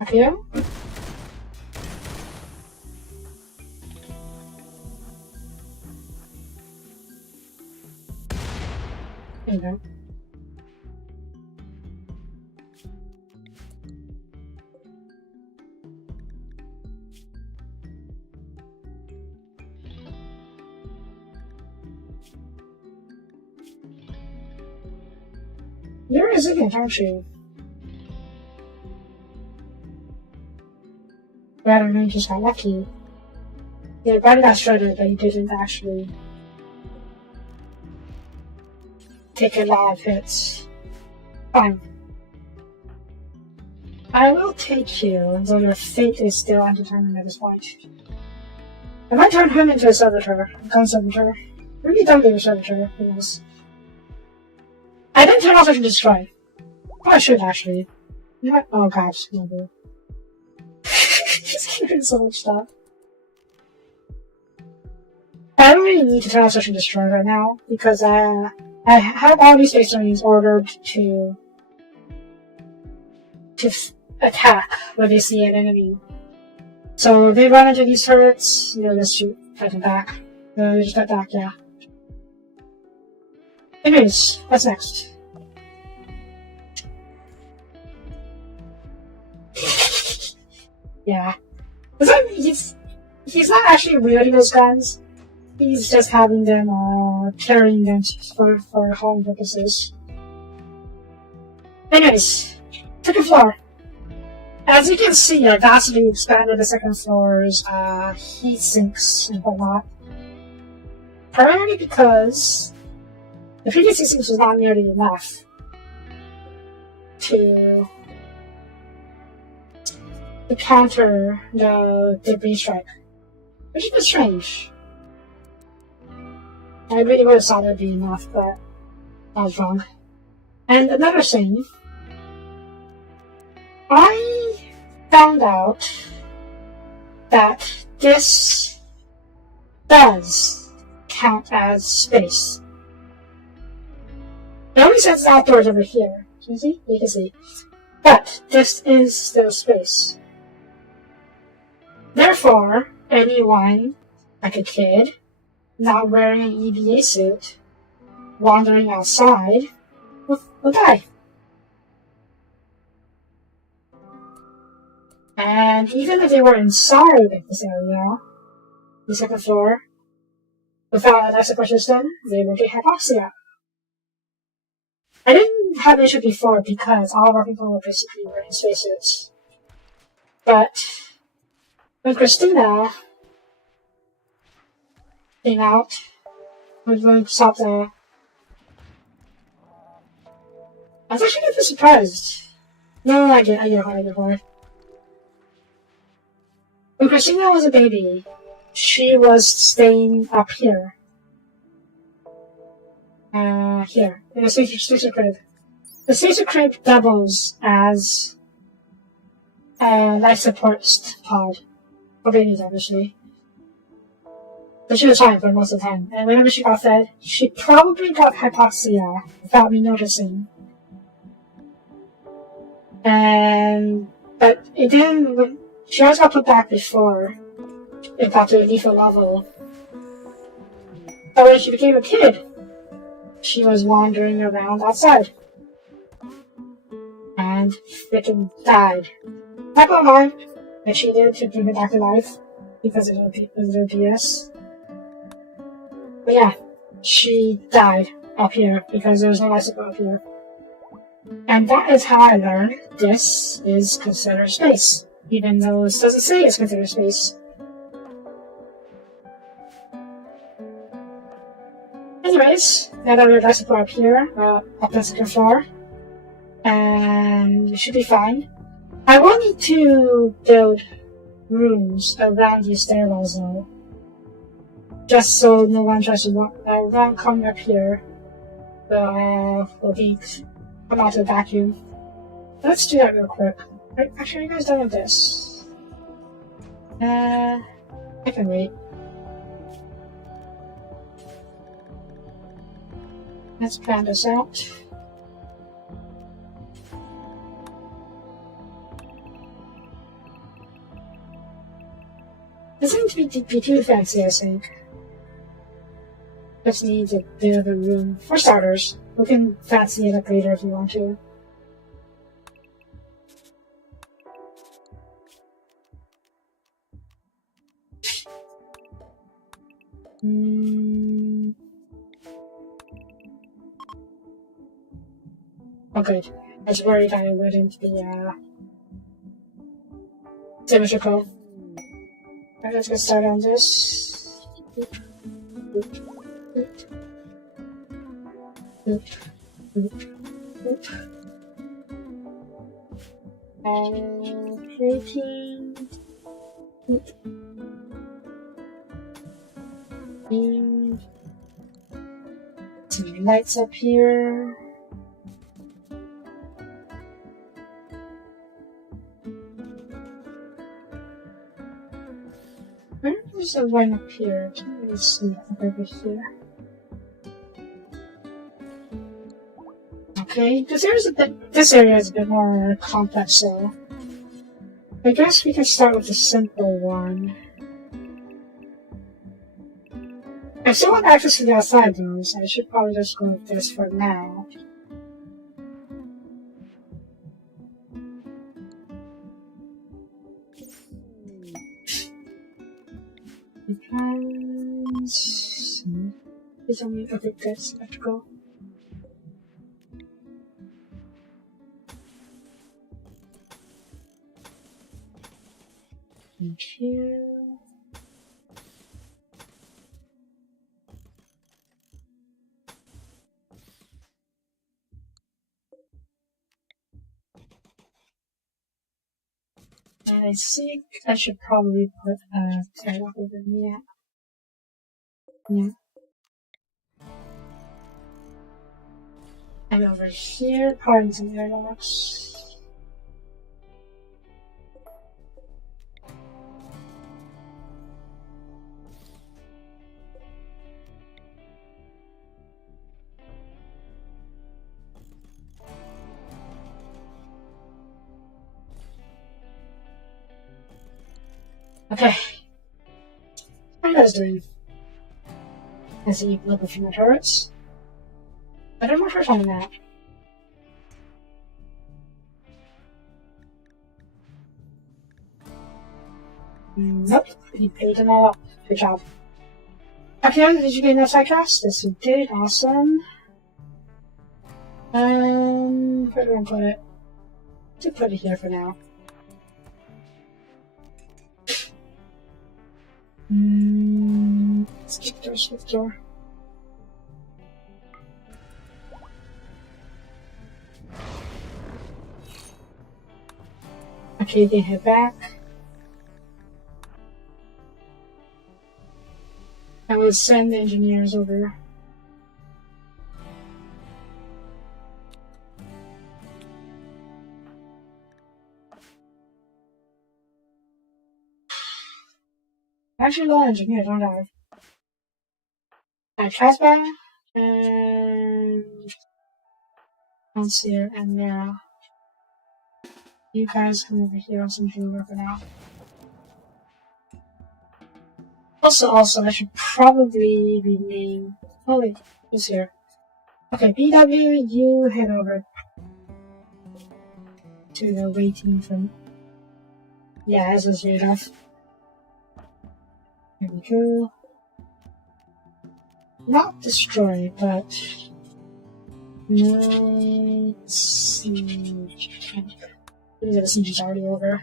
Up here? There you go. You're resilient, aren't you? Rather than just got lucky. Yeah, probably got shredded, but you didn't actually take a lot of hits. Fine. I will take you, though your fate is still undetermined at this point. I might turn him into a servitor, a gun servitor. Maybe don't be a servitor, who knows. I didn't turn off Search and Destroy. Oh, I should actually. What? Oh gosh, no. Just keeping so much stuff. I don't really need to turn off Search and Destroy right now, because I have all these Space Marines ordered to attack when they see an enemy. So if they run into these turrets, they'll just shoot, fight them back. They just fight back, yeah. Anyways, what's next? Yeah. He's not actually wielding those guns. He's just having them, carrying them for home purposes. Anyways, second floor. As you can see, I vastly expanded the second floor's heat sinks and whatnot. Primarily because the previous heat sinks was not nearly enough to counter the debris strike, which is strange. I really would have thought it would be enough, but I was wrong. And another thing, I found out that this does count as space. It only says outdoors over here. Can you see? You can see. But this is still space. Therefore, anyone, like a kid, not wearing an EVA suit, wandering outside, will die. And even if they were inside this area, the second floor, without an exit system, they would get hypoxia. I didn't have an issue before because all of our people were basically wearing spacesuits. But when Christina came out, was going to stop there, I was actually a bit surprised. No, I get hard. When Christina was a baby, she was staying up here. Here, in the spacer crib. The spacer crib doubles as a life support pod. For babies, obviously. But she was fine for most of the time. And whenever she got fed, she probably got hypoxia without me noticing. But it didn't. She always got put back before it got to a default level. But when she became a kid, she was wandering around outside. And freaking died. I don't mind that she did to bring her back to life because of her BS. But yeah, she died up here because there was no life support up here. And that is how I learned this is considered space, even though this doesn't say it's considered space. anyways, now that we're nice and far up here, up the second floor, and we should be fine. I will need to build rooms around these stairwells though, just so no one tries to run coming up here will be come out to the vacuum. Let's do that real quick. Actually, are you guys done with this? I can wait. Let's plan this out. It doesn't need to be too fancy, I think. Just needs a bit of a room. For starters, we can fancy it up later if you want to. Okay, I was worried that it wouldn't be symmetrical. Alright, let's get started on this. Creating some lights up here. There's a one up here. I can't really see it over here. Okay, this area is a bit more complex, so I guess we can start with the simple one. I still want access to the outside though, so I should probably just go with this for now. Because it's only okay, good, let's go. Thank you. And I think I should probably put a title over here. Yeah. And over here, probably some dreadnaughts. Okay. How are you guys doing? I see you look a few more turrets. I don't know if we're on that. Nope, you paid them all up. Good job. Okay, did you get enough sidecast? Yes, you did. Awesome. Where do I put it? Just put it here for now. Skip door, skip door. Okay, then head back. I will send the engineers over. Actually, no engineer, don't I? Casbah and Monsieur and Mira. You guys come over here on some work for now. Also, I should probably rename. Oh wait, who's here? Okay, BW, you head over to the waiting room. Yeah, this is good enough. Here we go. Not destroy, but let's see. The siege is already over.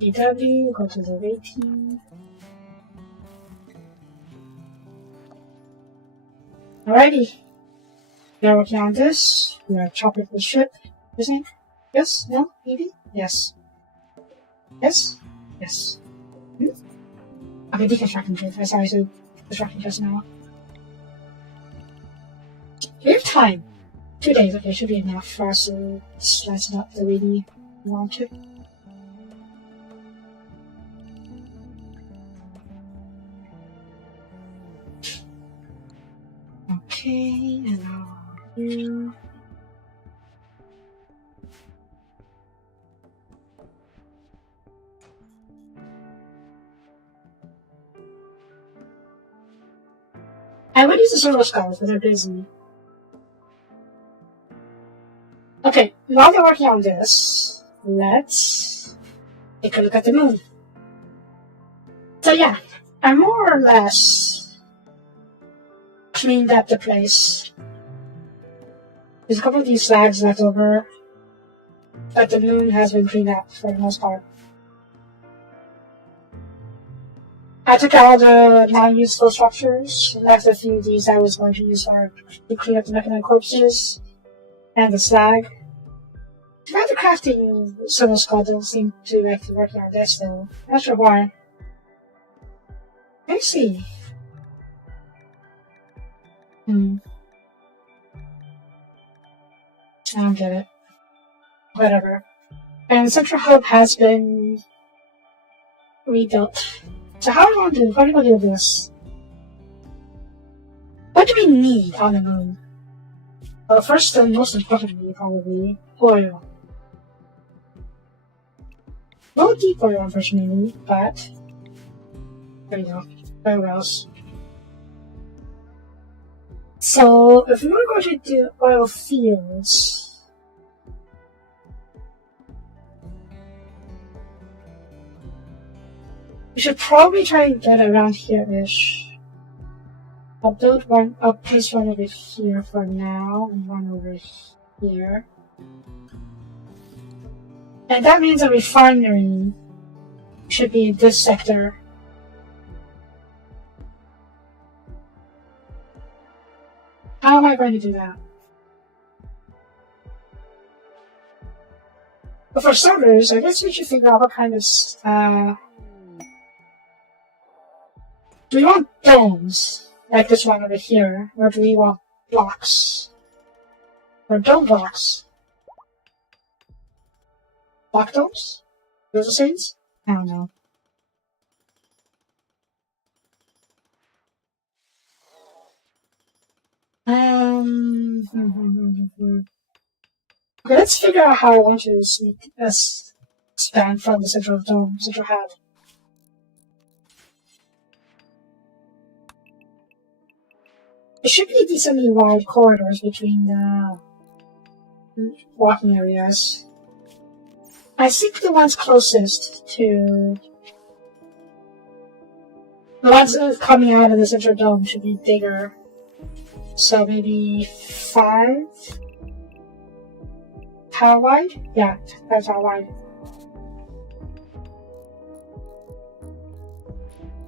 BW, go to the waiting. Alrighty. We are working on this. We are chopping the ship. You think? Yes? No? Maybe? Yes. Yes? Yes. Hmm? Okay, deconstructing kit. I sorry, so constructing just now. We have time. 2 days, okay, should be enough for us to slice it up the way we want to. Okay, and now here. I would use the servo scholars, but they're busy. Okay, while they're working on this, let's take a look at the moon. So yeah, I more or less cleaned up the place. There's a couple of these flags left over, but the moon has been cleaned up for the most part. I took out the non-useful structures, left a few of these I was going to use to clean up the mechanized corpses, and the slag. The crafting civil skull don't seem to like working on this though. Not sure why. Let's see. I don't get it. Whatever. And the central hub has been rebuilt. So how are we going to do? How are we going to do this? What do we need on the moon? Well, first and most importantly, probably oil. No deep oil, unfortunately, but there you go. Very else. So, if we were going to do oil fields, we should probably try and get around here-ish. I'll place one over here for now, and one over here. And that means a refinery should be in this sector. How am I going to do that? But for starters, I guess we should figure out what kind of do we want domes, like this one over here, or do we want blocks? Or dome blocks? Block domes? Those are things? I don't know. Okay, let's figure out how I want to sneak this span from the central hub. It should be decently wide corridors between the walking areas. I think the ones closest to the ones coming out of the central dome should be bigger. So maybe 5 tower wide? Yeah, 5 tower wide.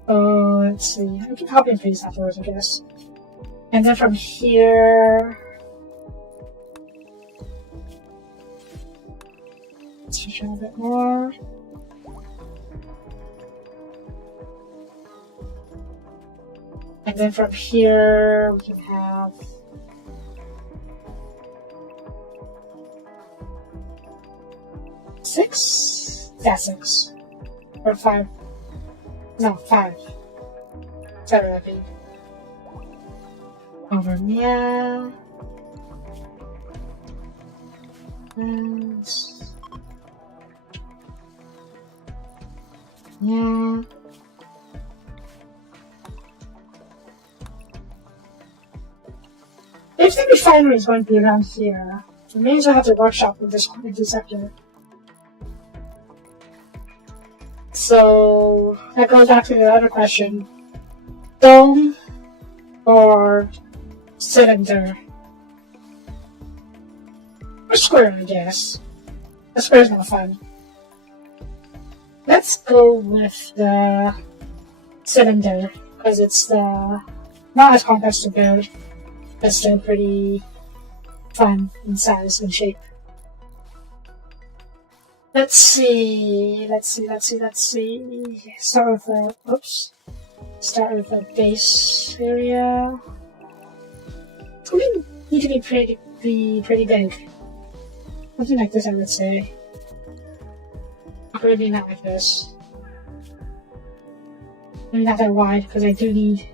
Oh, let's see. I can copy and paste afterwards, I guess. And then from here, let's switch a bit more. And then from here, we can have six? Yeah, 6. Or 5. No, 5. 7, I think. Over here. And yeah. If the refinery is going to be around here, it means I have to workshop in this sector. So that goes back to the other question: dome or cylinder? Or square, I guess. The square is not fun. Let's go with the cylinder because it's not as complex to build. But still pretty fun in size and shape. Let's see. Start with the base area. It's going to need to be pretty big. Something like this, I would say. Maybe not like this. Maybe not that wide, because I do need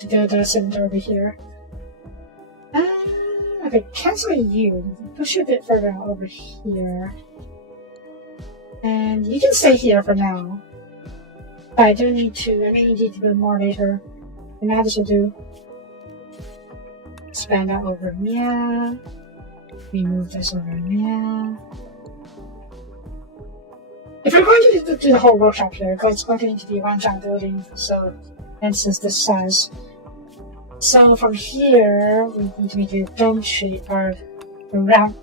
to build a cylinder over here. Okay, cancel you. Push it a bit further out over here. And you can stay here for now. But I may need to build more later. And now this will do. Expand that over here. Remove this over here. If we're going to do the whole workshop here, because it's going to need to be a one-shot building, so hence this size. So from here, we need to make a dome shape, or rounded?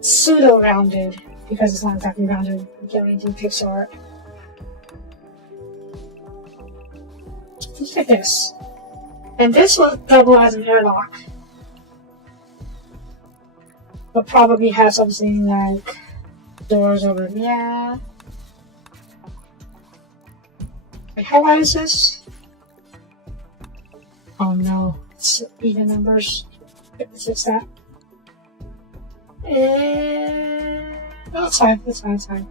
Pseudo-rounded, because it's not exactly rounded. We can't really do pixel art. Just like this. And this will double as an airlock. We'll probably have something like doors over here. Wait, how wide is this? Oh no, it's even numbers. Let's fix that. And no, it's fine. It's fine.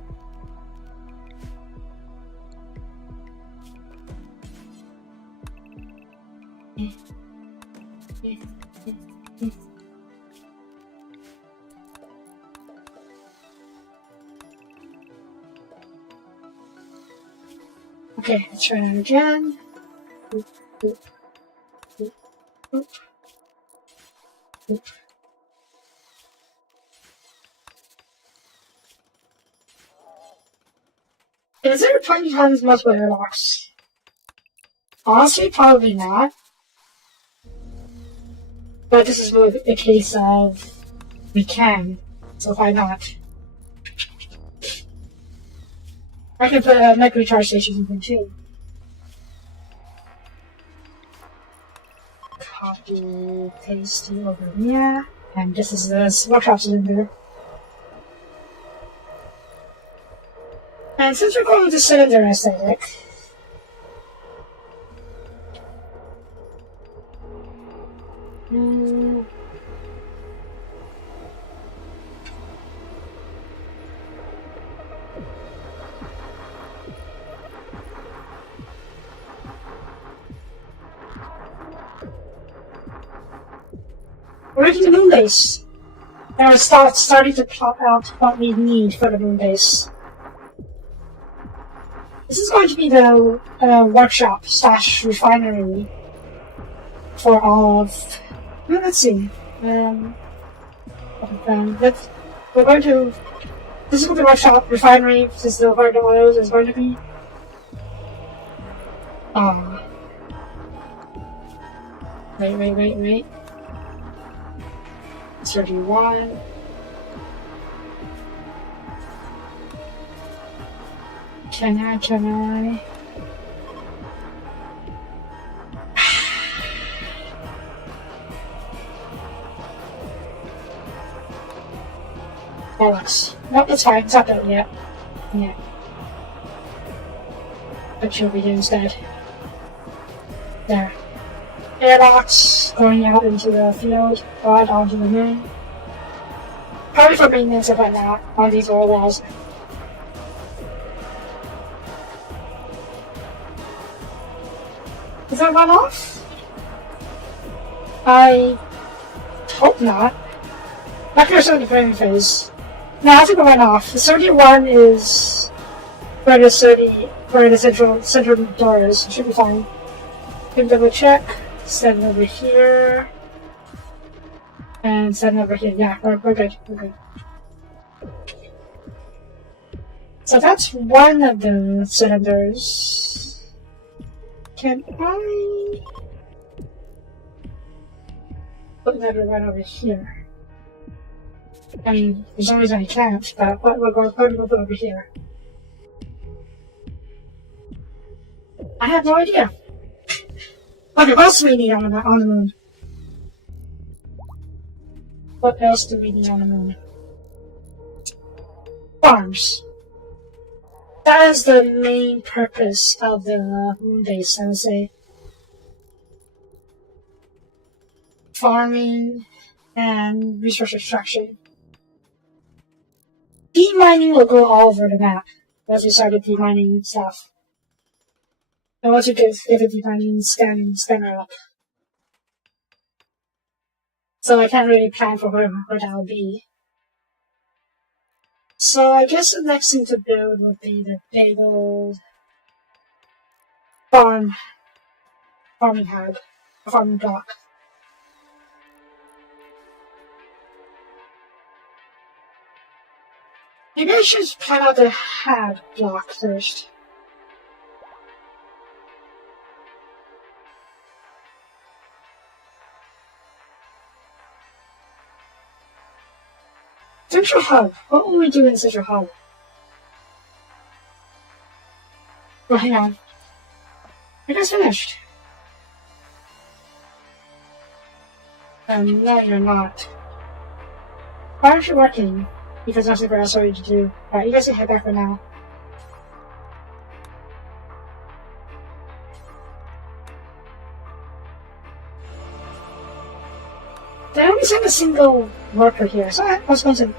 Okay, let's try that again. Is there a point in time with multiple airlocks? Honestly, probably not. But this is more a case of we can, so why not? I can put a micro recharge station in here too. Copy, paste over here, and this is the workshop cylinder. And since we're going with the cylinder aesthetic, we're making the moon base. And we're starting to plot out what we need for the moon base. This is going to be the workshop / refinery for all of. Well, let's see. We're going to. This is what the workshop refinery. This is where the oils is going to be. Wait. 31. Can I? Bollocks. Nope, it's fine. It's not done yet. Yeah. But she'll be here instead. There. Airlocks going out into the field, right onto the moon. Probably for maintenance if I'm not on these oil walls. Does that run off? I hope not. Not gonna show the framing phase. No, I think it went off. The 31 is where the central door is. Should be fine. Can double check. Send over here. And send over here. Yeah, we're good. So that's one of the cylinders. Can I put another one over here? I mean, there's no reason I can't, but we're going to put over here. I have no idea. Okay, what else do we need on the moon? What else do we need on the moon? Farms. That is the main purpose of the moon base, I would say. Farming and resource extraction. Demining will go all over the map once we started demining stuff. I want to give the demining scanner up. So I can't really plan for where that will be. So I guess the next thing to build would be the big old farming hub, farming block. Maybe I should plan out the hub block first. Central Hub. What will we do in Central Hub? Oh, hang on. I just finished. No, you're not. Why aren't you working? Because that's what I saw you to do. Alright, you guys can head back for now. Did I only send a single worker here? So I was going to...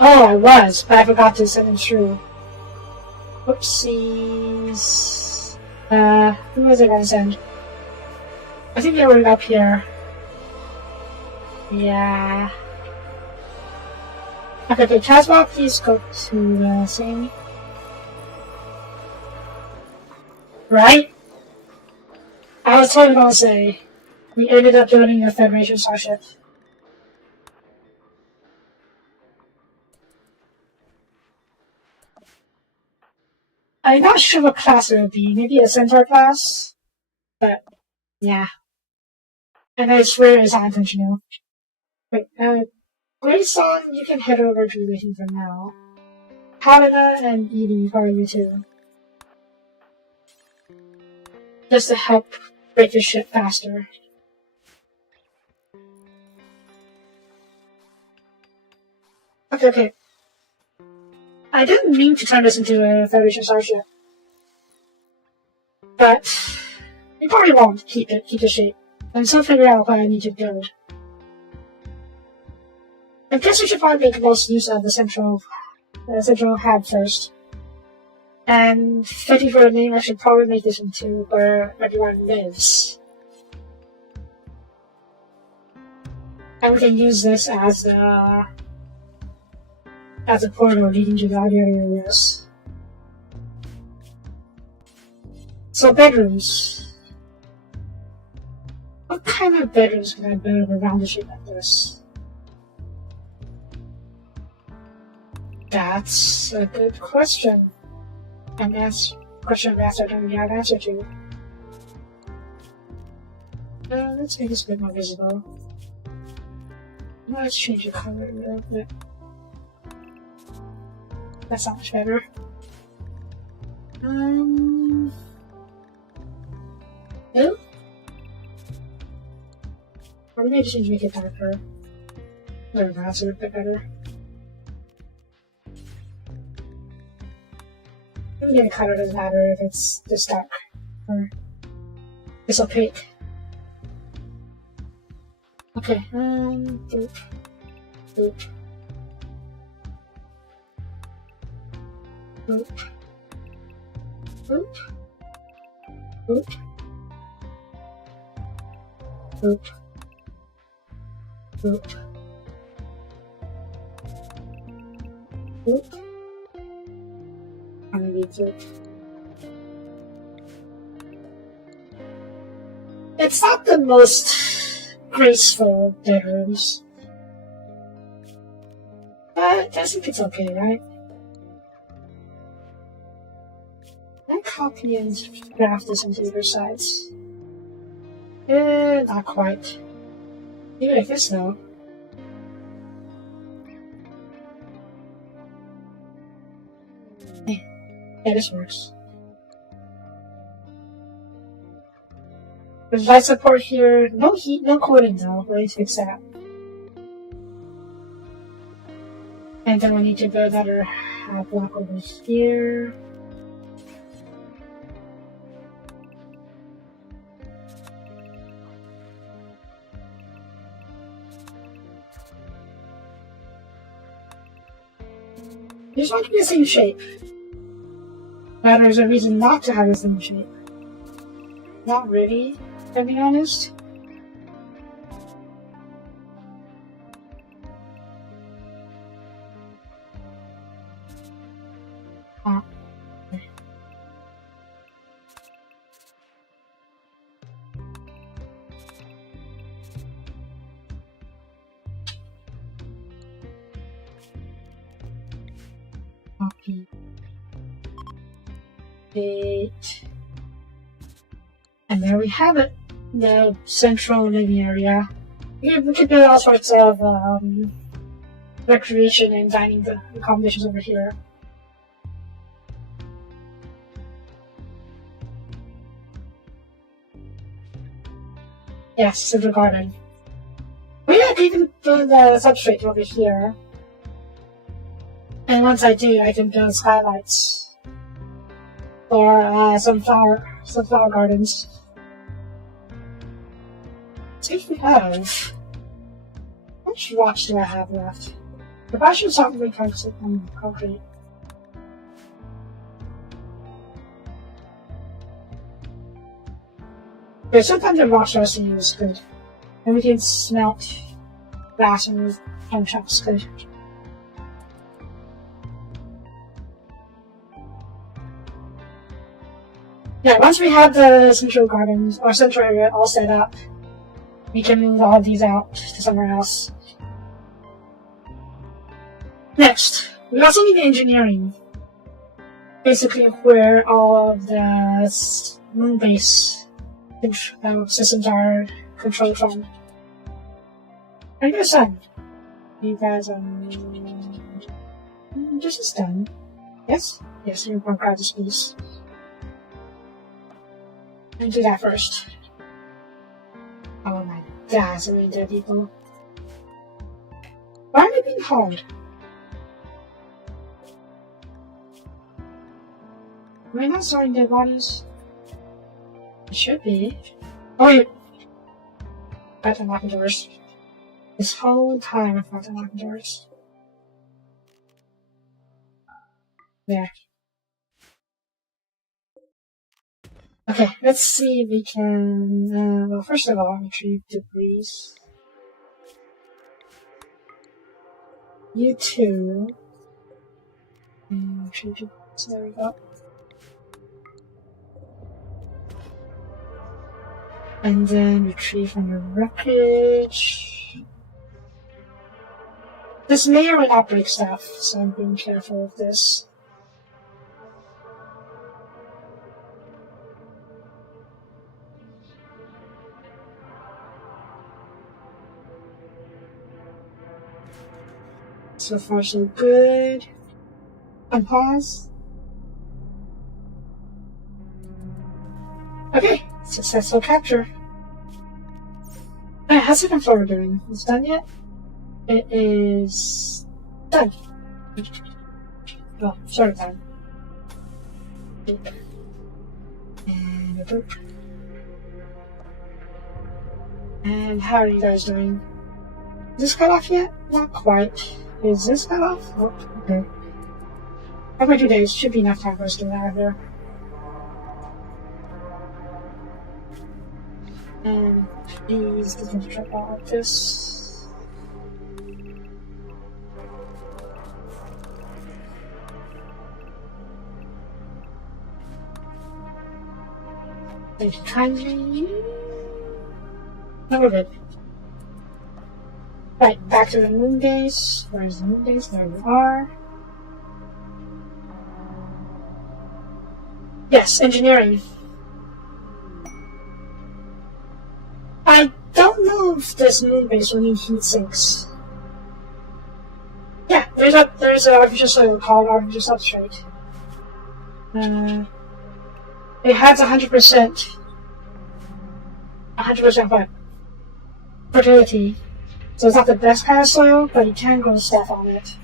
Oh, I was, but I forgot to send him through. Whoopsies. Who was I going to send? I think they were up here. Yeah. Okay, Casbah, please go to the thing. Right? I was totally going to say, we ended up building a Federation starship. I'm not sure what class it would be. Maybe a Centaur class? But, yeah. And I swear it's not intentional. Wait, Grayson, you can head over to the thing for now. Helena and Edie, how are you too? Just to help break the ship faster. Okay. I didn't mean to turn this into a Federation starship. But you probably won't keep the shape. And so figure out what I need to build. I guess we should probably make the most use of the central hub first. And fitting for a name, I should probably make this into where everyone lives. And we can use this as a portal leading to the other areas. So bedrooms. What kind of bedrooms can I build around the shape like this? That's a good question. And that's a question I don't really have an answer to. Let's make this a bit more visible. Let's change the color a little bit. That's not much better. No? Or maybe I just need to make it darker. There we go, that's a bit better. Maybe the color doesn't matter if it's this dark or this opaque. Okay, boop. Boop. Boop. Boop. Boop. Boop. Boop. Boop. I'm gonna need to. It's not the most graceful bedrooms, but I think it's okay, right? Can I copy and draft this into the other sides? Not quite. Maybe like this though. Yeah, this works. There's light support here. No heat, no cooling though. We need to fix that. And then we need to build another block over here. Just want to be the same shape. Now there's a reason not to have the same shape. Not really, to be honest. Copy. 8. And there we have it. The central living area. We could do all sorts of recreation and dining accommodations over here. Yes, central garden. We could even build the substrate over here. And once I do, I can build skylights for sunflower gardens. Let's see if we have. How much rocks do I have left? If I should start with concrete. Yeah, sometimes the rocks rusting is good. And we can smelt glass and stone chunks good. Yeah, once we have the central gardens, or central area all set up, we can move all of these out to somewhere else. Next, we also need engineering. Basically where all of the moon base systems are controlled from. Are you guys done? You guys, this is done. Yes? Yes, you're going to grab this piece. And do that first. Oh my god, so many dead people. Why are they being hauled? Am I not storing dead bodies? It should be. Oh wait! I forgot to lock the doors. This whole time I forgot to lock the doors. There. Okay, let's see if we can, well, first of all, retrieve debris. You too. And retrieve debris, there we go. And then retrieve from the wreckage. This may or may not break stuff, so I'm being careful of this. So far, so good. Unpause. Okay, successful capture. Alright, how's second floor doing? It's done yet? It is done. Well, sort of done. And a boop. And how are you guys doing? Is this cut off yet? Not quite. Is this cut off? Oh, okay. Every 2 days should be enough time for us to get out of here. And please get into trouble like this. Thank you kindly. No, we're good. Right, back to the moon base. Where's the moon base? There we are. Yes, engineering. I don't know if this moon base will need heat sinks. Yeah, there's a artificial soil called artificial substrate. It has 100% what? Fertility. So it's not the best kind of soil, but you can grow stuff on it.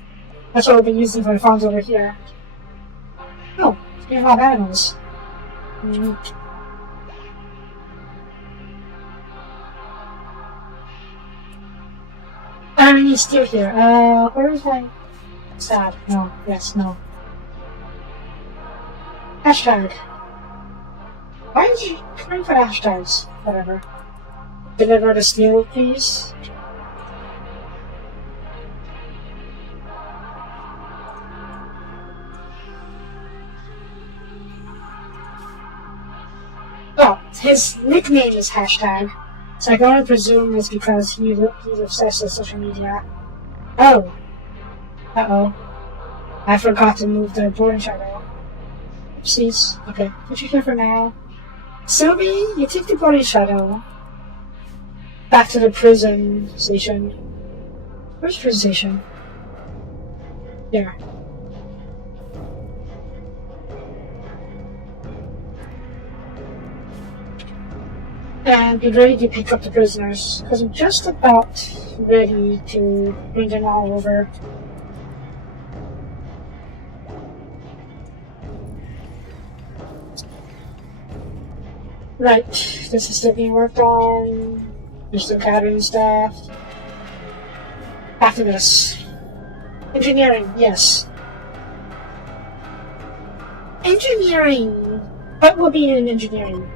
That's what we've been using for the farms over here. Oh, we have a lot of animals. I need steel here. Where is my... Sad. No. Yes, no. Hashtag. Why did you try for hashtags? Whatever. Deliver the steel, please. Well, his nickname is hashtag, so I can only presume it's because he's obsessed with social media. Oh. Uh-oh. I forgot to move the boarding shadow. Oopsies. Okay, put you here for now. Soapie, you take the boarding shadow. Back to the prison station. Where's the prison station? There. And be ready to pick up the prisoners, because I'm just about ready to bring them all over. Right, this is still being worked on. They're still gathering stuff. After this. Engineering, yes. Engineering! What will be in engineering?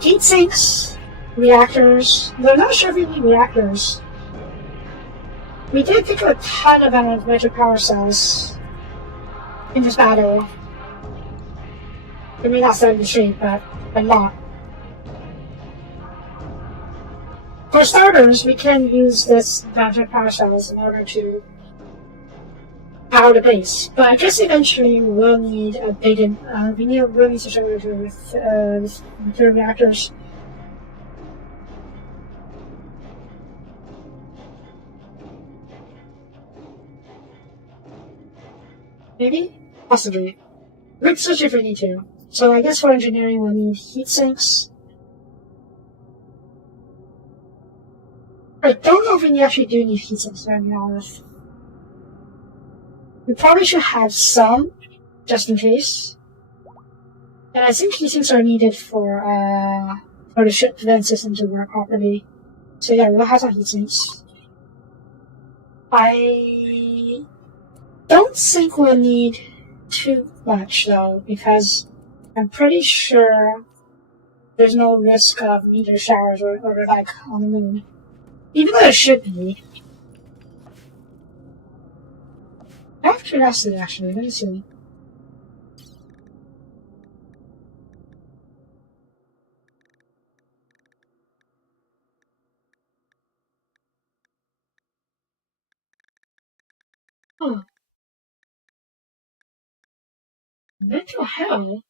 Heat sinks, reactors. They're not sure if we need reactors. We did pick up a ton of elemental power cells in this battle. I mean, not 73, but a lot. For starters, we can use this elemental power cells in order to power the base. But I guess eventually we'll need a big, we need a really situation with nuclear reactors. Maybe? Possibly. We'll switch if we need to. So I guess for engineering we'll need heat sinks. I don't know if we actually do need heat sinks, to be honest. We probably should have some, just in case. And I think heat sinks are needed for the ship vent system to work properly. So yeah, we'll have some heat sinks. I don't think we'll need too much though, because I'm pretty sure there's no risk of meteor showers or like on the moon. Even though there should be. I have curiosity actually, let me see. Oh. Mental hell?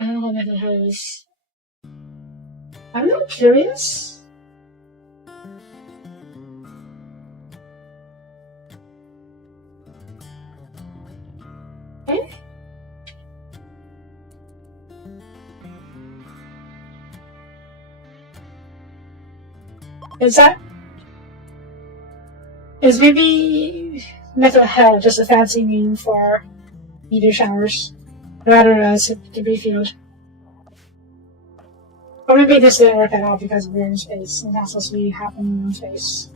I don't know what mental hell is. I'm not curious. Eh? Is maybe mental hell just a fancy name for meteor showers, rather as a debris field? Or maybe this didn't work at all because we're in space, and that's supposed to be happening in space.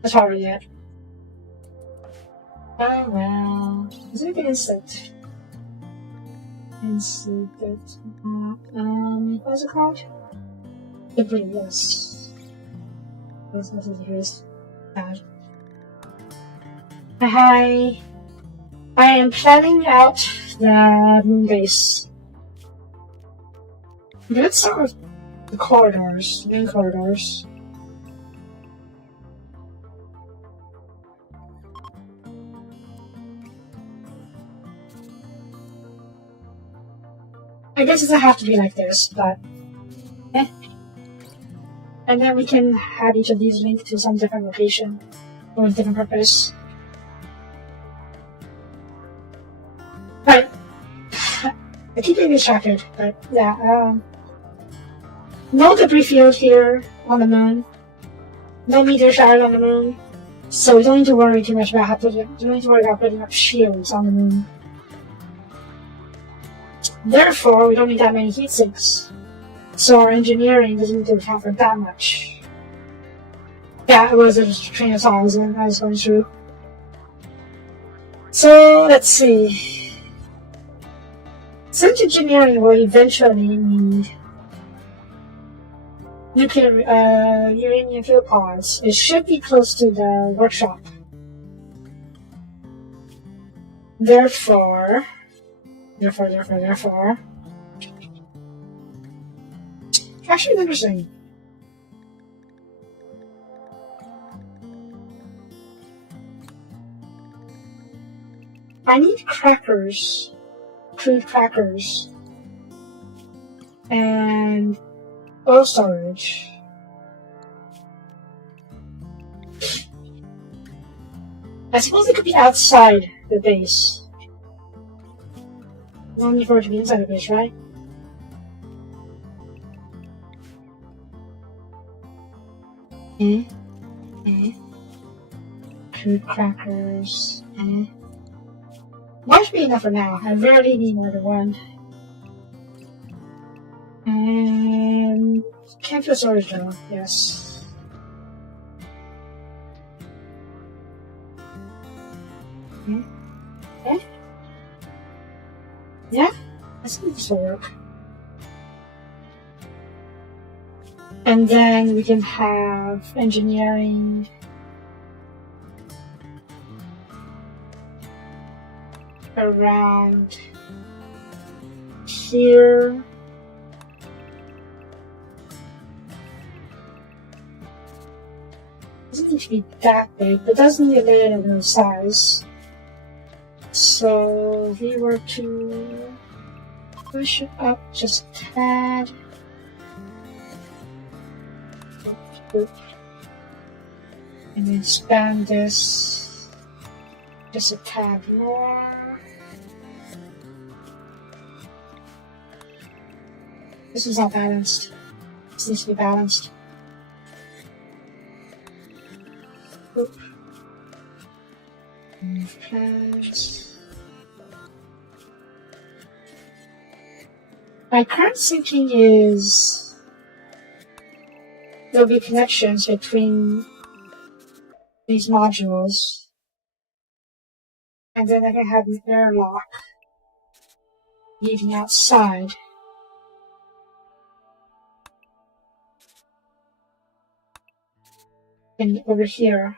That's probably it. Oh well. Is it instant? Instant. What's it called? Debris, yes. This is bad. Hi. I am planning out the moon base. Let's start with the corridors, main corridors. I guess it doesn't have to be like this, but eh. And then we can have each of these linked to some different location or a different purpose. Right. I keep getting distracted, but yeah, no debris field here on the moon. No meteor shower on the moon. So we don't need to worry too much about putting up shields on the moon. Therefore, we don't need that many heat sinks. So our engineering doesn't need to account for that much. Yeah, it was a train of thought I was going through. So let's see. Since engineering will eventually need nuclear uranium fuel pods, it should be close to the workshop. Therefore, actually interesting. I need crackers, crude crackers, and oil storage. I suppose it could be outside the base. No need for it to be inside the base, right? Crude crackers, Might be enough for now. I rarely need more than one. And campus storage though, yes. Yeah, I think this will work. And then we can have engineering. Around here. Doesn't need to be that big, but does need a little bit of size. So if we were to push it up just a tad. And then expand this just a tad more. This is not balanced. This needs to be balanced. Oop. Move plans. My current thinking is there'll be connections between these modules, and then I can have an airlock leading outside. And over here.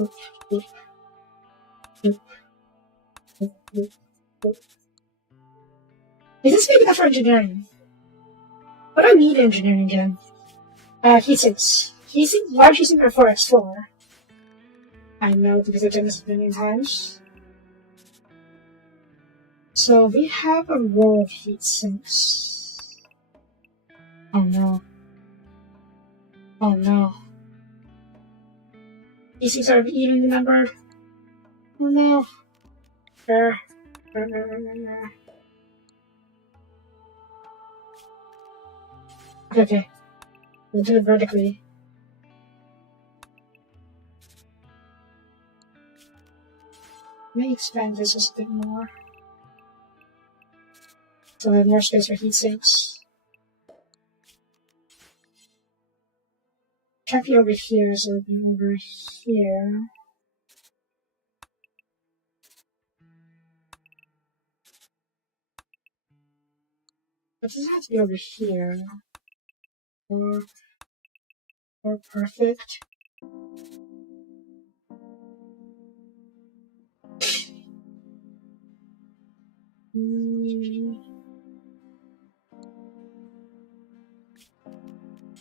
Oop, oop, oop, oop, oop, oop. Is this big enough for engineering? What do I need engineering again? Heatsinks. Large heatsink are 4x4. I know because I've done this a million times. So we have a row of heatsinks. Oh no. Oh no. These things are evenly numbered. Oh no. Okay. We'll do it vertically. Let me expand this just a bit more. So I have more space for heat sinks. Can't be over here, so it'll be over here. But it doesn't have to be over here. Or perfect.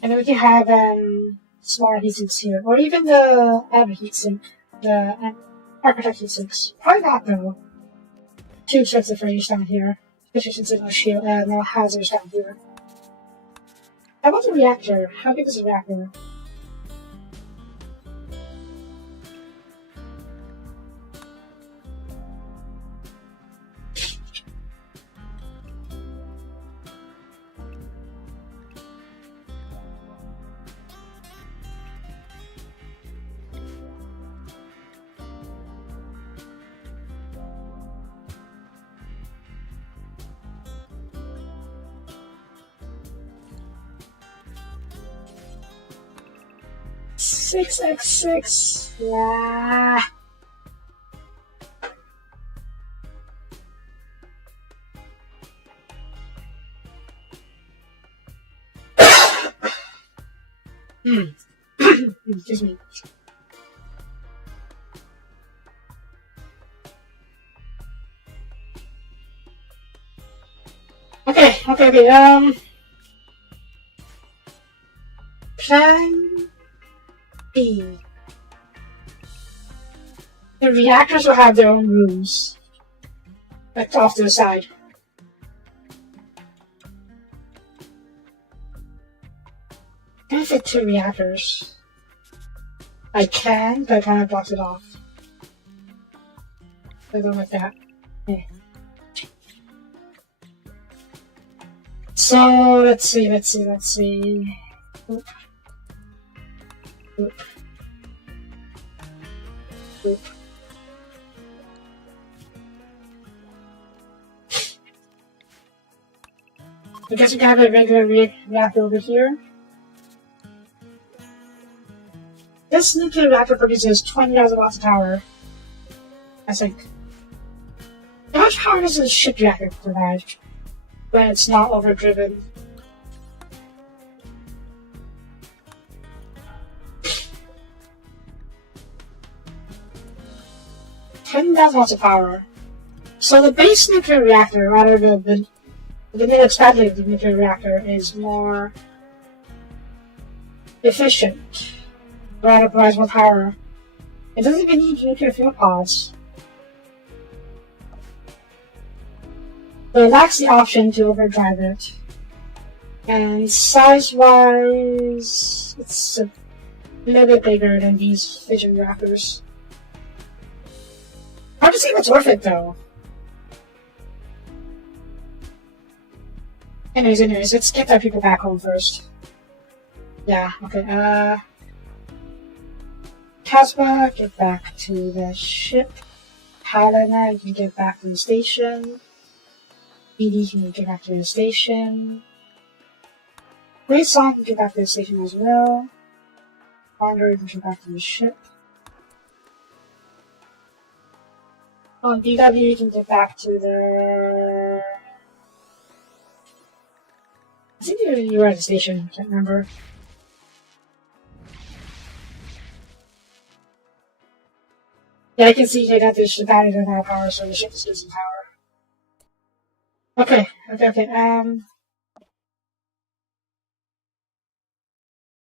And then we can have smaller heatsinks here, or even the average heatsink, the architect heatsinks. Probably not though. Too expensive for each down here, especially since there's no shield, no hazards down here. How about the reactor? How big is the reactor? 6x6. Yeah. Excuse me. Okay. Plan B. The reactors will have their own rooms, like off to the side. Can I fit 2 reactors? I can, but I kind of blocked it off. I don't like that. Yeah. So let's see. Oop. Oop. Oop. I guess we can have a regular reactor over here. This nuclear reactor produces 20,000 watts of power. I think. How much power does a ship reactor provide when it's not overdriven? $10,000 watts of power. So the base nuclear reactor, rather than the new expanded nuclear reactor, is more efficient. Rather provides more power. It doesn't even need nuclear fuel pods. But it lacks the option to overdrive it. And size-wise, it's a little bit bigger than these fission reactors. Hard to see if it's worth it though. Anyways, let's get our people back home first. Yeah, okay, Casbah, get back to the ship. Helena, you can get back to the station. BD can get back to the station. Great Song can get back to the station as well. Wander can get back to the ship. On DW, you can get back to the... I think you were at the station, I can't remember. Yeah, I can see here that the battery doesn't have power, so the ship is losing power. Okay.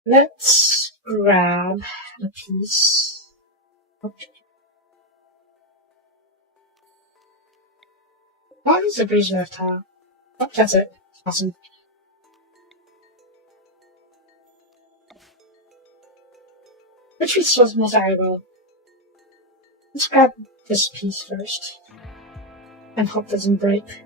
Let's grab a piece. Okay. Why is the breeze left tile? Oh, that's it. Awesome. Which piece was most valuable? Let's grab this piece first. And hope it doesn't break.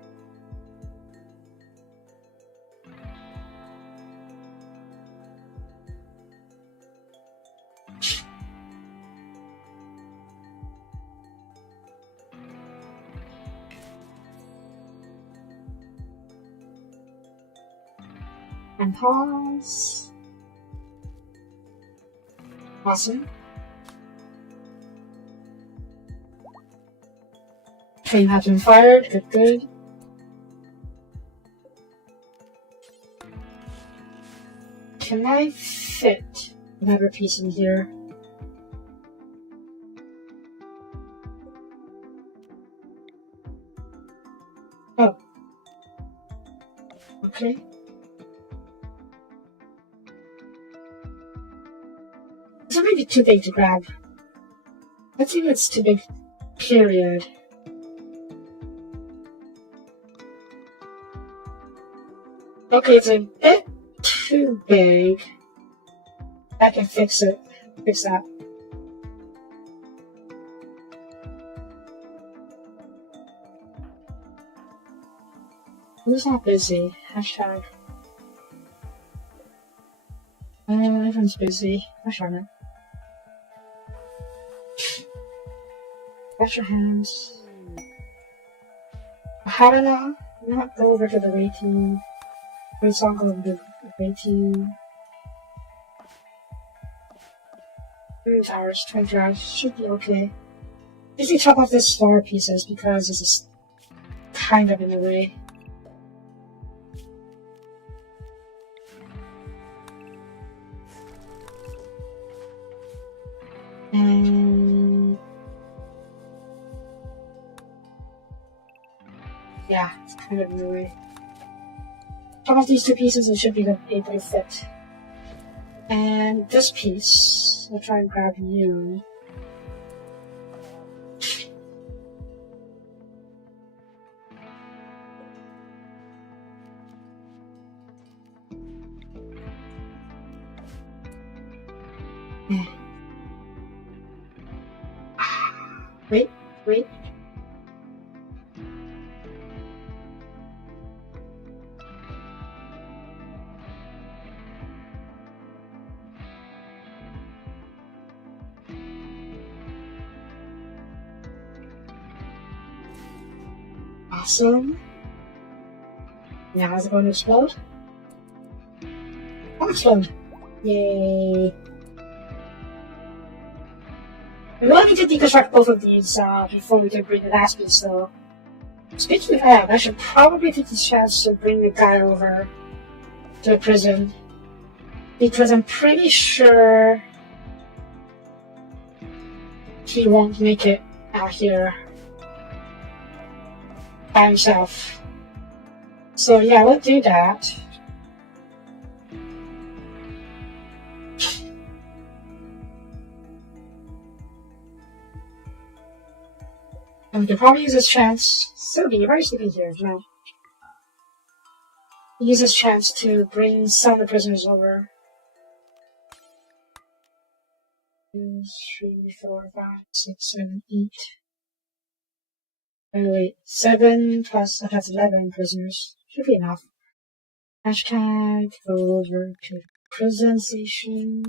And pause. Awesome. Train has been fired. Good. Can I fit another piece in here? Oh. Okay. This might be too big to grab. Let's see if it's too big. Period. Okay, it's a bit too big. I can fix it. Fix that. Who's not busy? Hashtag. Everyone's busy. Gosh darn it. Wash your hands. Helena, not go over to the waiting. Great Song, go over to the waiting. hours, 20 hours, should be okay. Usually chop off the smaller pieces because this is kind of in the way. And yeah, it's kind of in the way. Chop off these two pieces and should be able to fit. And this piece, I'll try and grab you. Wait. Awesome. Now is it going to explode? Explode! Yay! We wanted to deconstruct both of these before we could bring the last piece, so... Speaking of, I should probably take this chance to bring the guy over to the prison. Because I'm pretty sure he won't make it out here by himself. So yeah, we'll do that. And we can probably use this chance. Soapie, you're already sleeping here, no? Use this chance to bring some of the prisoners over. 2, 3, 4, 5, 6, 7, 8. Oh wait, 7 plus that's 11 prisoners. Should be enough. Hashtag go over to prison station.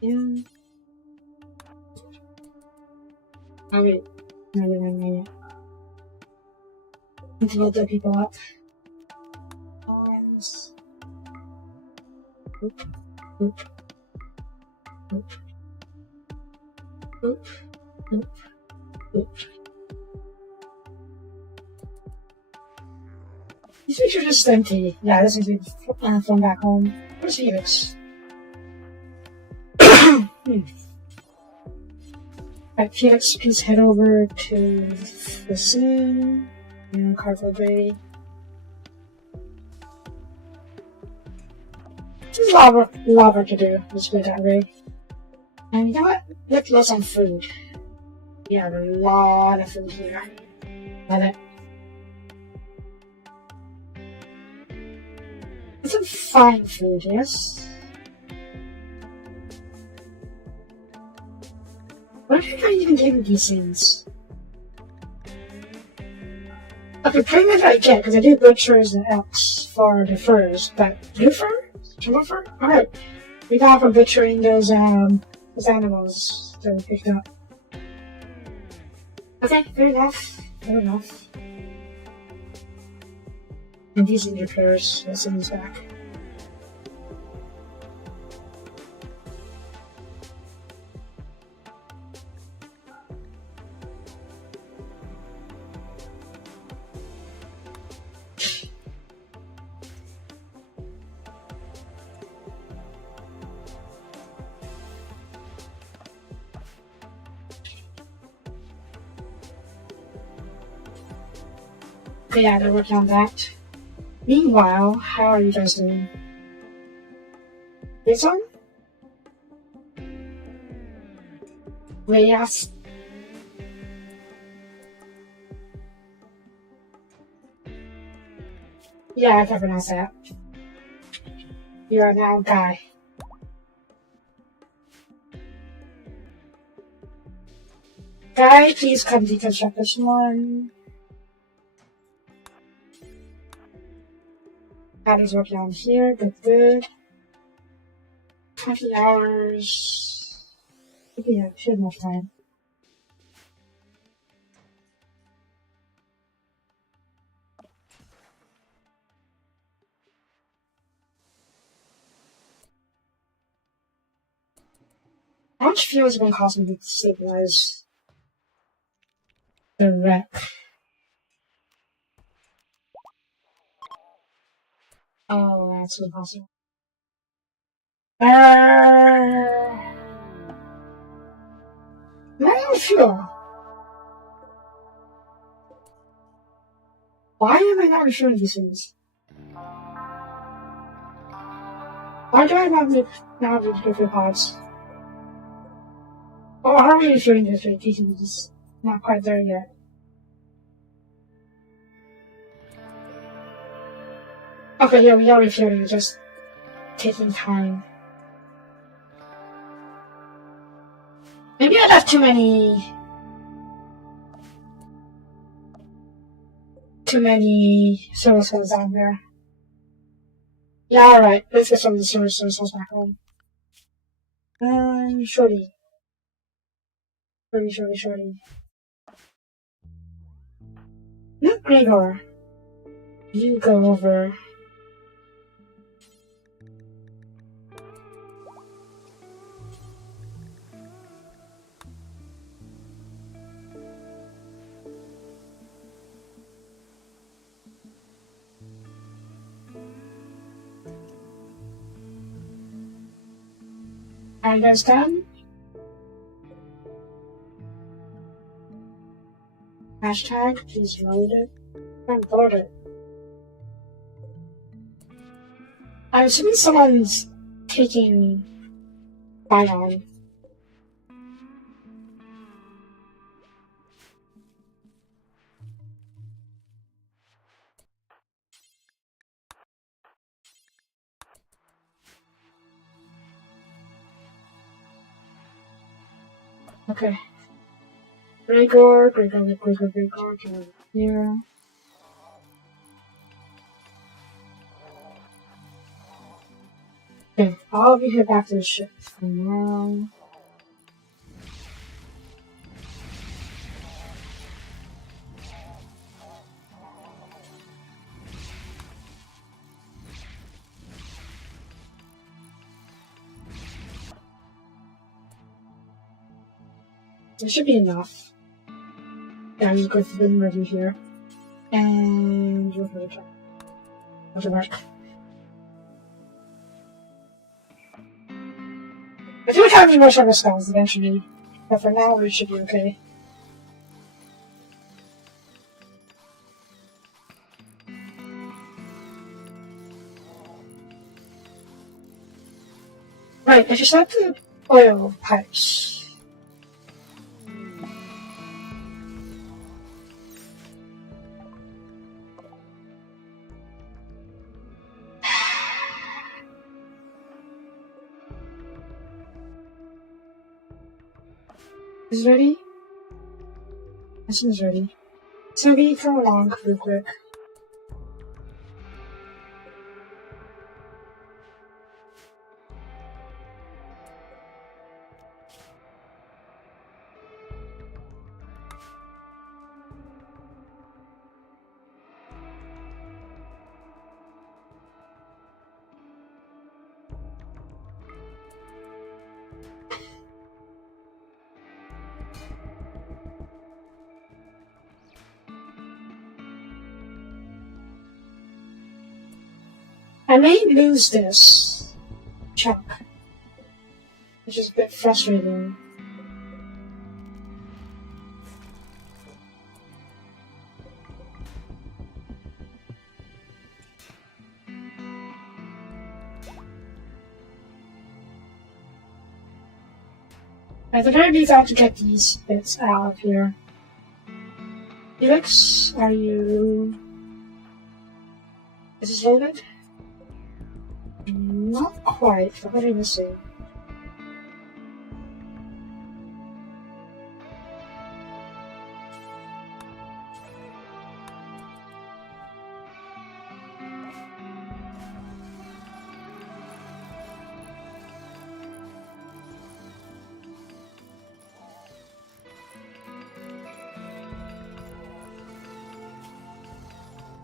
Yeah. Oh wait. No. Need to load the people up. Oop. These things are just empty. Yeah, this is from back home. Where's Felix? Alright, Felix, please head over to the scene. And cargo bay. There's a lot of work to do. Let's go that way. And you know what? Let's load some food. We have a lot of food here. Love it. It's some fine food, yes? What did I even give you these things? Okay, pretty much I get, because I do butchers and elks for the furs, but blue fur? Triple fur? Alright. We got from butchering those animals that we picked up. Okay, fair enough. And these are repairs, let's send these back. Okay, yeah, they're working on that. Meanwhile, how are you guys doing? This one? Reyes. Yeah, I can pronounce that. You are now Guy. Guy, please come deconstruct this one. Abby's working on here, good. 20 hours. Yeah, should have enough time. How much fuel is it going to cost me to stabilize the wreck? Oh, that's impossible. No fuel. Why am I not refueling these things? Why do I not have the pods? Oh, how are we refueling this rate? These things not quite there yet. Okay, yeah, we are refueling, just taking time. Maybe I left too many solar cells down there. Yeah, alright, let's get some of the solar cells back home. Shorty. No, Gregor. You go over. Are you guys done? Hashtag, please load it. And load it. I'm assuming someone's taking Bion. Okay. Gregor, get over here. Okay, I'll be head back to the ship for now. There should be enough. Yeah, I'm just going to the ready here. And we'll go try. How's it work? I feel like having more shovel skulls eventually, but for now we should be okay. Right, I just have the oil pipes. Is it ready? This is ready. Soapie, come along real quick. I may lose this chunk, which is a bit frustrating. At the very least, I have to get these bits out of here. Felix, are you... Is this loaded? Not quite, but what are you missing?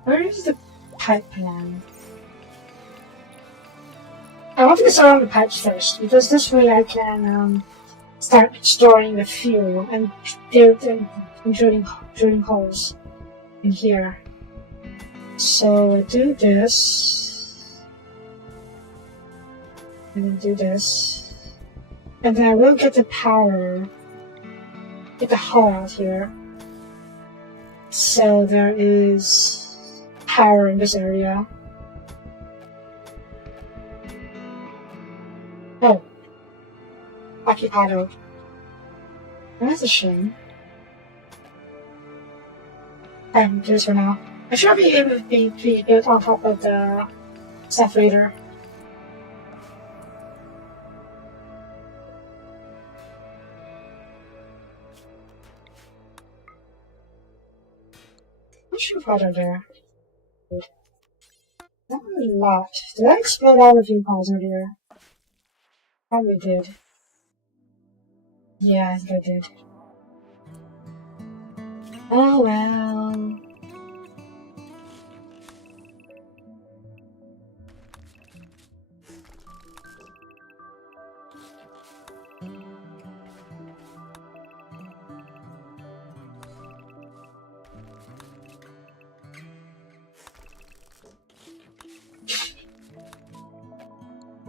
Where is the pipeline? I want to get started on the pipes first, because this way I can start storing the fuel and drilling holes in here. So I do this, and then do this, and then I will get the power, get the hull out here. So there is power in this area. Oh, occupied. That's a shame. I'm just for now. I should be able to be built on top of the stuff later. What should I put there? Not a lot. Did I explode all the fuel pods earlier? Probably did. Yeah, I think I did. Oh well.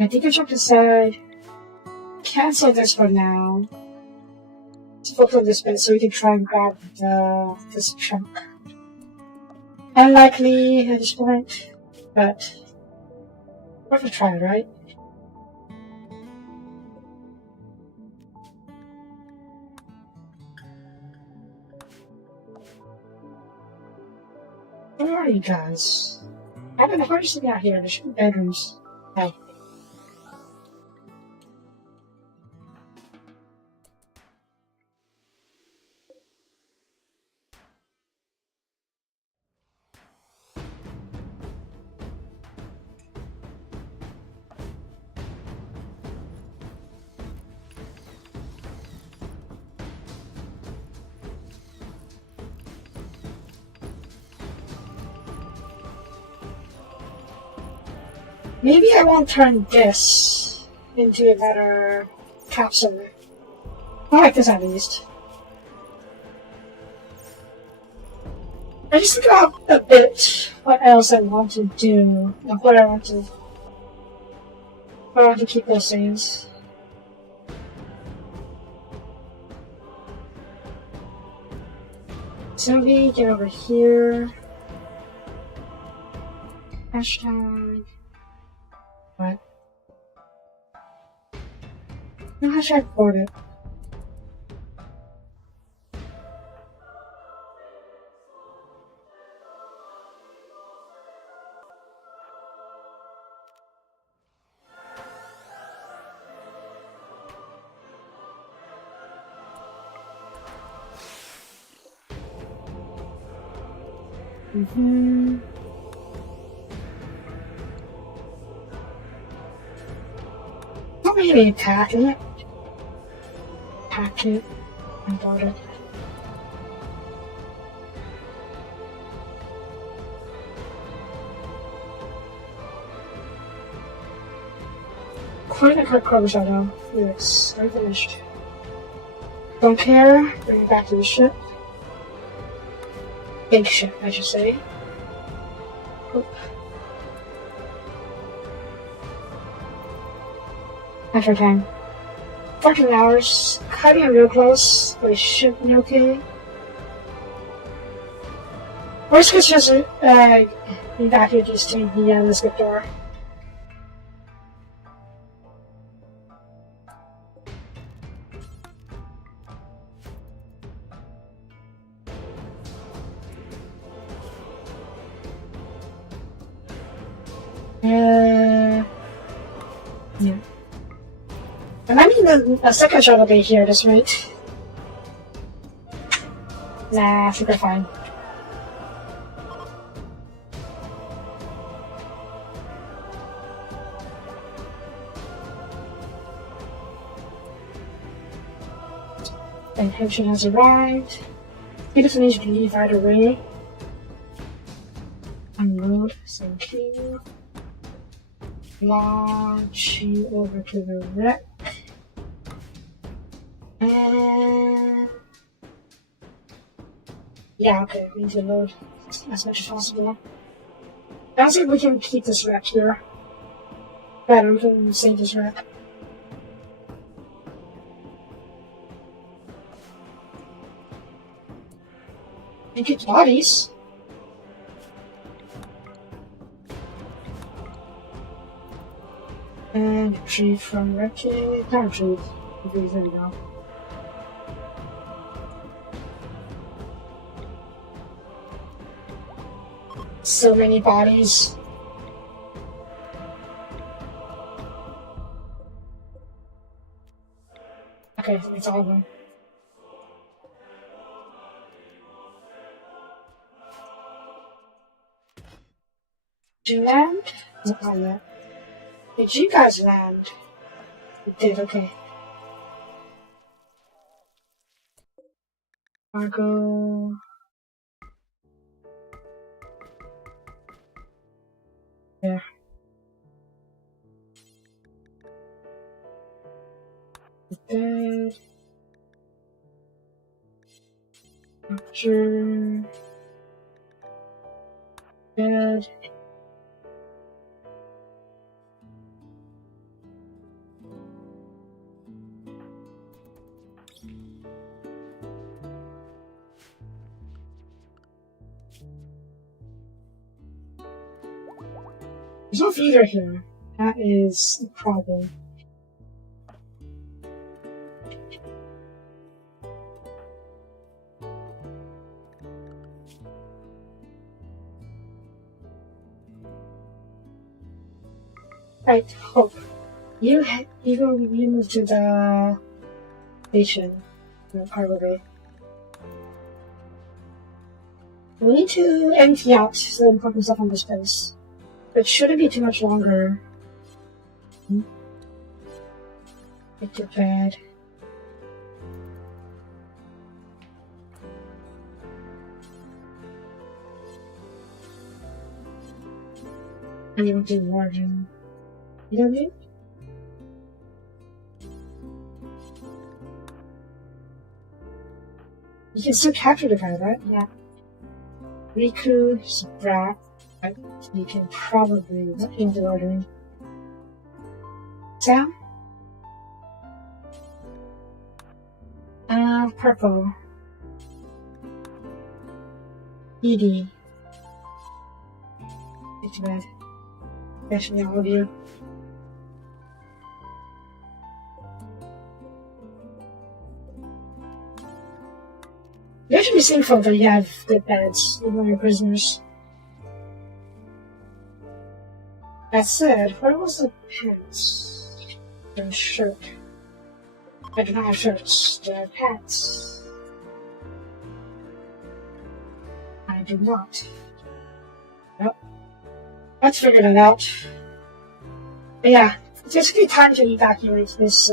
I think I should decide. Cancel this for now. Let's focus on this bit so we can try and grab this chunk. Unlikely at this point, but worth a try, right? Where are you guys? I don't know how you're sitting out here. There should be bedrooms. Hey. Maybe I won't turn this into a better capsule. I like this at least. I just got a bit what else I want to do, like what I want to keep those things. Soapie, get over here. Hashtag. What? No, hashtag board it. Not really packing it. Pack it and board it. Quite a quick cover shadow. Yes, I'm finished. Don't care. Bring it back to the ship. Big ship, I should say. Oop. After time. 14 hours. Cutting it real close, but it should be okay. Worst case, just evacuate these to the skip door. Yeah. And I mean a second shot will be here this week. Nah, I think we're fine. And Henson has arrived. He doesn't need to leave right away. Unload, thank you. Launch you over to the wreck. And yeah, okay, we need to load as much as possible. I don't think we can keep this wrap here. But we can save this wrap. And get bodies. And retrieve from wreckage. Not retrieve. There we go. So many bodies. Okay, I think it's all of them. Did you land? Not yet. Did you guys land? You did, okay. Cargo. There. Dead. Capture. Dead. There's no feeder here. That is the problem. Right, Hope. You move to the station, the cargo bay. We need to empty out the important stuff on this place. It shouldn't be too much longer. Get your bed. And you want to do margin. You know what I mean? You can still capture the guy, right? Yeah. Riku, Sprat. You can probably change the ordering. Sam? Purple. Edie. Get to bed. Especially all of you. You should be thankful that you have good beds, even when you're prisoners. That said, where was the pants? And shirt. I do not have shirts. Do I have pants? I do not. Nope. Let's figure that out. But yeah, it's basically time to evacuate this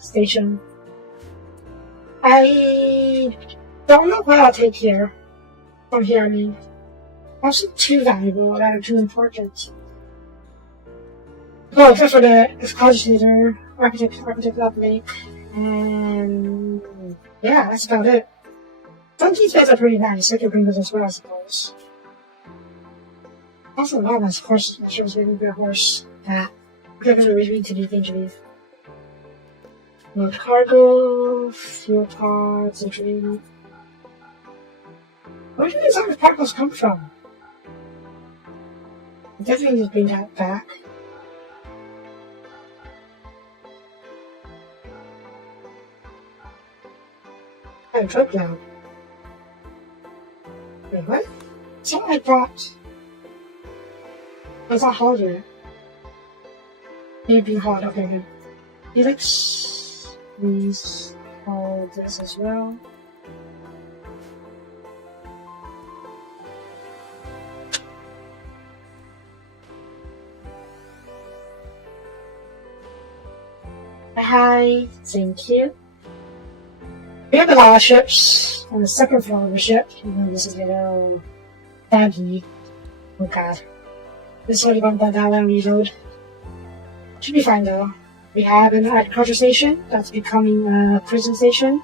station. I don't know what I'll take here. From here, I mean. Also too valuable, that are too important. Oh, except for the cogitator, architect uplink, and yeah, that's about it. Some of these beds are pretty nice, I could bring those as well, I suppose. Also, a lot of nice horses. I'm sure it's going to be a horse. Yeah. We're going to read to leave, leave. No cargo, fuel pods, and training. Where do these other particles come from? I definitely need to bring that back. Oh, drug lab. Wait, what? Something I brought. It's not hard yet. Maybe hard, okay, good. Helix. Please hold this as well. Hi, thank you. We have a lot of ships on the second floor of the ship. Even this is a little baggy. Oh god. This is already going to die and reload. Should be fine though. We have an agriculture station that's becoming a prison station.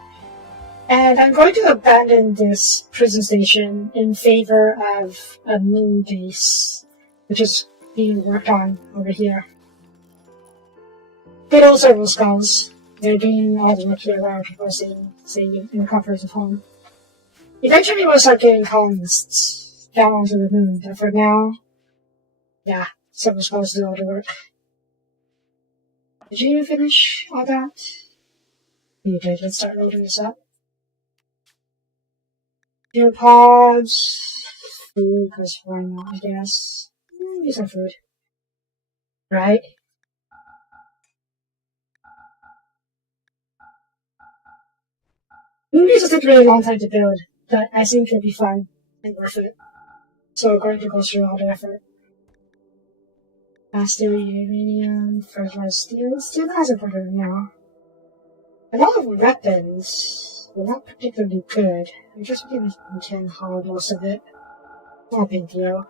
And I'm going to abandon this prison station in favor of a moon base, which is being worked on over here. Good old servo skulls. They're doing all the work here while people are staying in the comforts of home. Eventually we'll start getting colonists down onto the moon, but for now, yeah, servo skulls do all the work. Did you finish all that? You did. Let's start loading this up. Pods, food, because why not, I guess. Maybe some food. Right? Movies will take a really long time to build, but I think it'll be fun and worth it. So we're going to go through all the effort. Steel, uranium, fertilizer steel. Steel has a better now. A lot of weapons. They're not particularly good. I just maybe we can haul most of it. Not a big deal.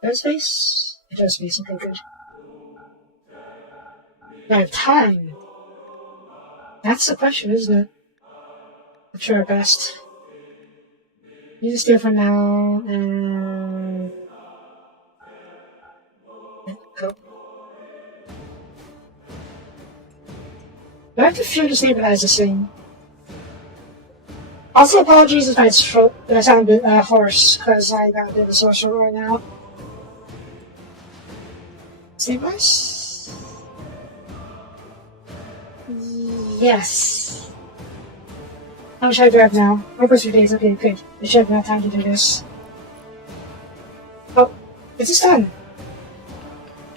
There's space? There's space, okay, good. I have time. That's the question, isn't it? I'll try our best. Use steel for now, and go. Do I have to fuel to stabilize this thing? Also, apologies if I sound a bit hoarse, because I got a bit of a sore throat right now. Stabilize? Yes. How much I do I have now? Over 3 days, okay, good. I should have enough time to do this. Oh, is this done?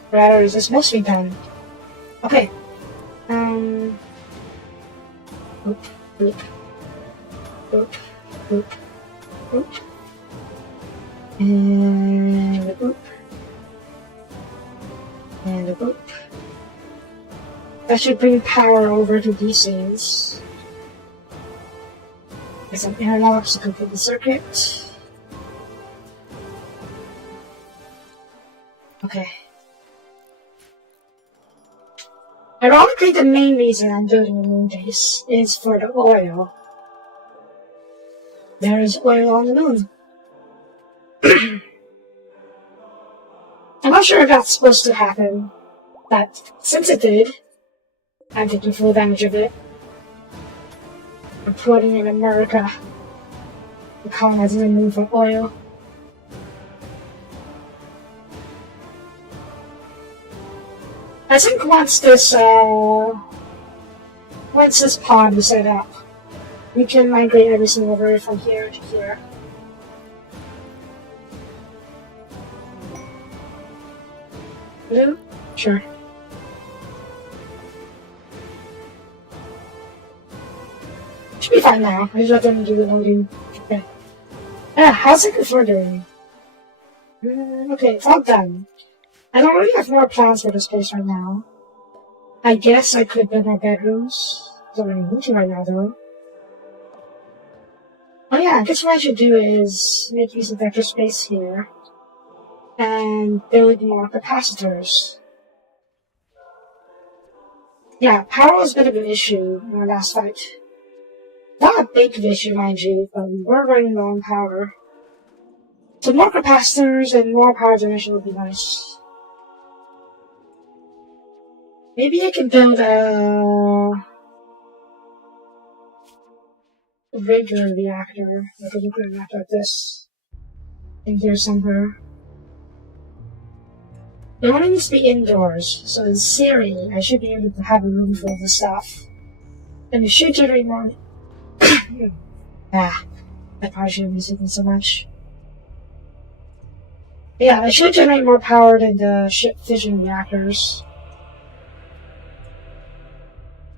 Rather, is this mostly done? Okay. Oop, oop. Oop, oop, oop. And a oop. And a oop. That should bring power over to these things. Get some interlocks to complete the circuit. Okay. Ironically, the main reason I'm building a moon base is for the oil. There is oil on the moon. I'm not sure if that's supposed to happen, but since it did, I'm taking full advantage of it. I'm putting in America. The colonizing the moon for oil. I think once this pod is set up, we can migrate every single bird from here to here. Blue? Sure. Should be fine now. I just let them do the loading. Okay. Yeah, how's it before doing? Okay, it's all done. I don't really have more plans for this place right now. I guess I could build more bedrooms. Don't really need to right now, though. Oh yeah, I guess what I should do is make use of extra space here and build more capacitors. Yeah, power was a bit of an issue in our last fight. Not a big issue, mind you, but we were running low on power. So more capacitors and more power generation would be nice. Maybe I can build a regular reactor, like a nuclear reactor like this, in here somewhere. It only needs to be indoors, so in theory, I should be able to have a room full of the stuff. And it should generate more. I probably shouldn't be thinking so much. Yeah, it should generate more power than the ship fission reactors.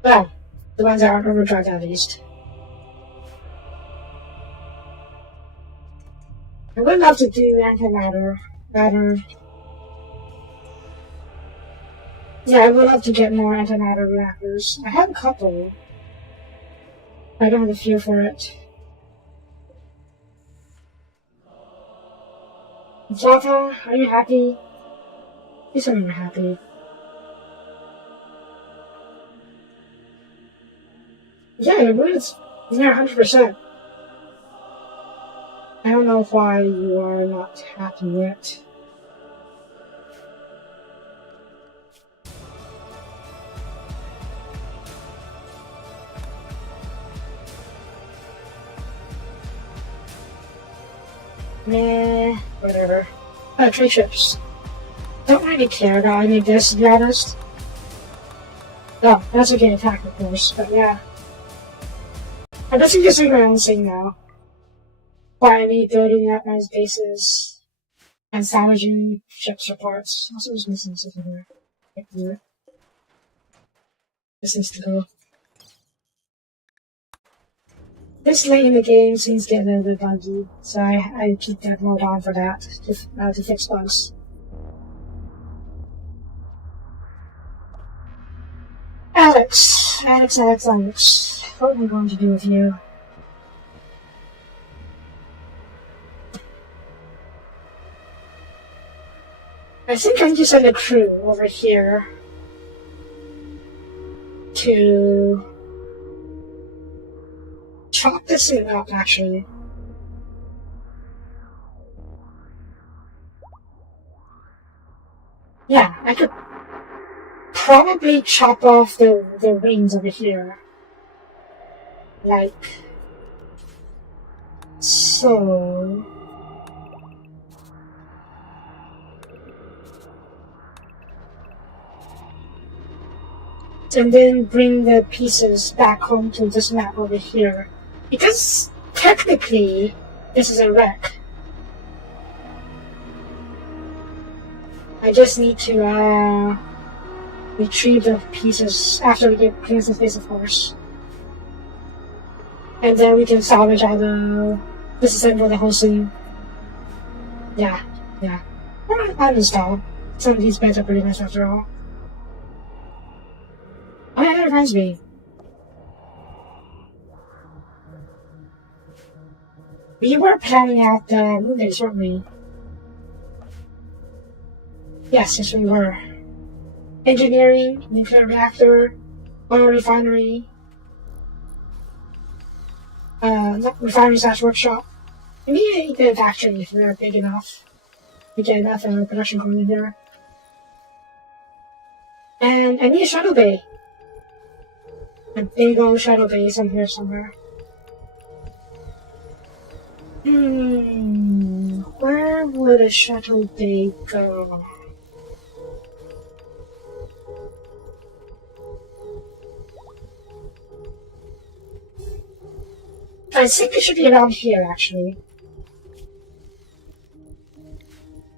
Well, the ones that aren't overdrive at least. I would love to do antimatter. Yeah, I would love to get more antimatter reactors. I have a couple. I don't have the fuel for it. Java, are you happy? Please tell me you're happy. Yeah, your mood is near 100%. I don't know why you are not happy yet. Nah, whatever. Trade ships. Don't really care about any of this, to be honest. Oh, that's okay, attack, of course, but yeah. I'm just using my own thing now. Quietly building up nice bases and salvaging ships or parts. Also, just missing something here. Can't do it. This needs to go. This late in the game seems to get a little bit buggy, so I keep that mode on for that to fix bugs. Alex, what am I going to do with you? I think I need to send a crew over here to chop this thing up, actually. Yeah, I could probably chop off the wings over here. Like so. And then bring the pieces back home to this map over here. Because technically, this is a wreck. I just need to retrieve the pieces after we get clear the space, of course. And then we can salvage all the disassemble the whole thing. Yeah. I'll install. Some of these beds are pretty nice after all. Oh yeah, that reminds me. We were planning out the moon base, weren't we? Yes, we were. Engineering, nuclear reactor, oil refinery, refinery/workshop. We need a factory if we're big enough. We get enough production going in there. And I need a shuttle bay. A big old shuttle bay is in here somewhere. Where would a shuttle bay go? I think it should be around here, actually.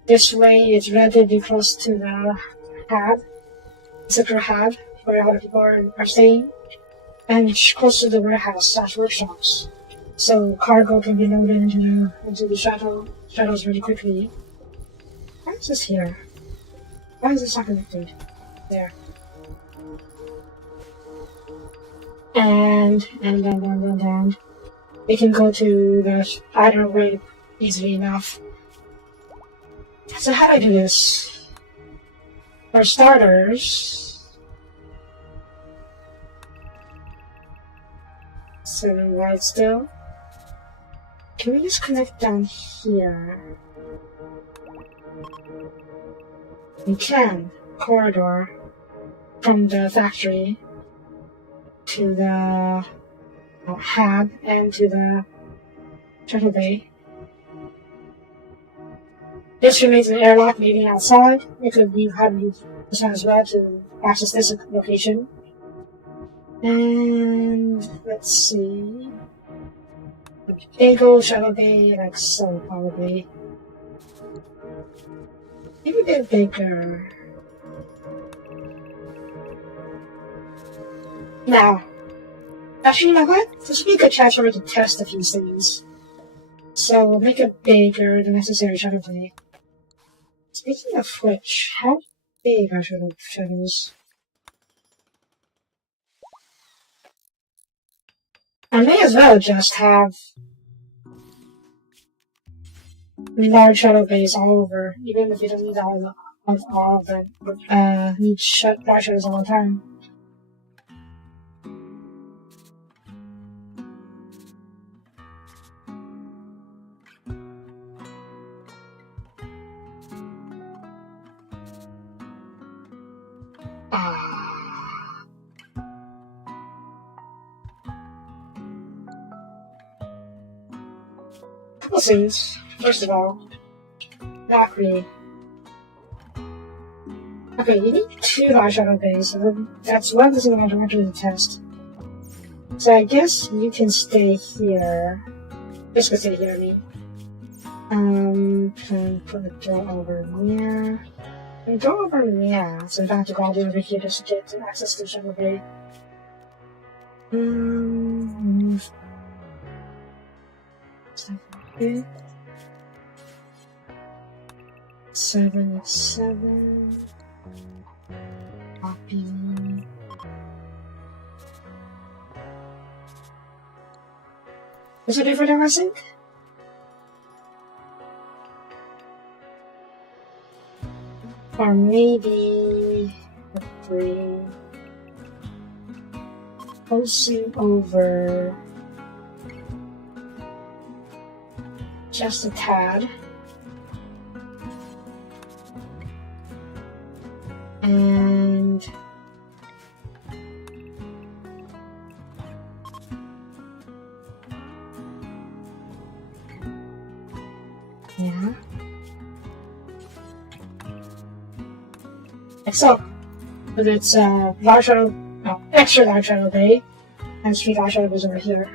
This way it's relatively close to the hub, central hub, where a lot of people are staying, and it's close to the warehouse/workshops. So cargo can be loaded into the shuttles really quickly. Why is this here? Why is this not connected? There. And. We can go to the either way easily enough. So how do I do this? For starters, 7 wide still. Can we just connect down here? We can. Corridor from the factory to the hub and to the shuttle bay. This remains an airlock leading outside. It could be having this one as well to access this location. And let's see. Big old shuttle bay, like so, probably. Maybe a bit bigger. Now, actually, you know what? This would be a good chance for me to test a few things. So we'll make it bigger than necessary shuttle bay. Speaking of which, how big are shuttles? I may as well just have large shadow base all over, even if you don't need all of them, but need large shadows all the time. Couple things. First of all, not really. Okay, you need 2 large shadow base, so that's one thing I want to test. So I guess you can stay here. Just gonna stay here, I mean. Can put the door over there. The door over there, so I don't have to go all the way over here just to get access to the shadow bay. Okay. 7. Copy. Is it different than I think? Or maybe 3. Posting over just a tad. And yeah. Like so. But it's large shadow, no, extra large shadow bay, and 3 large shadow bays over here.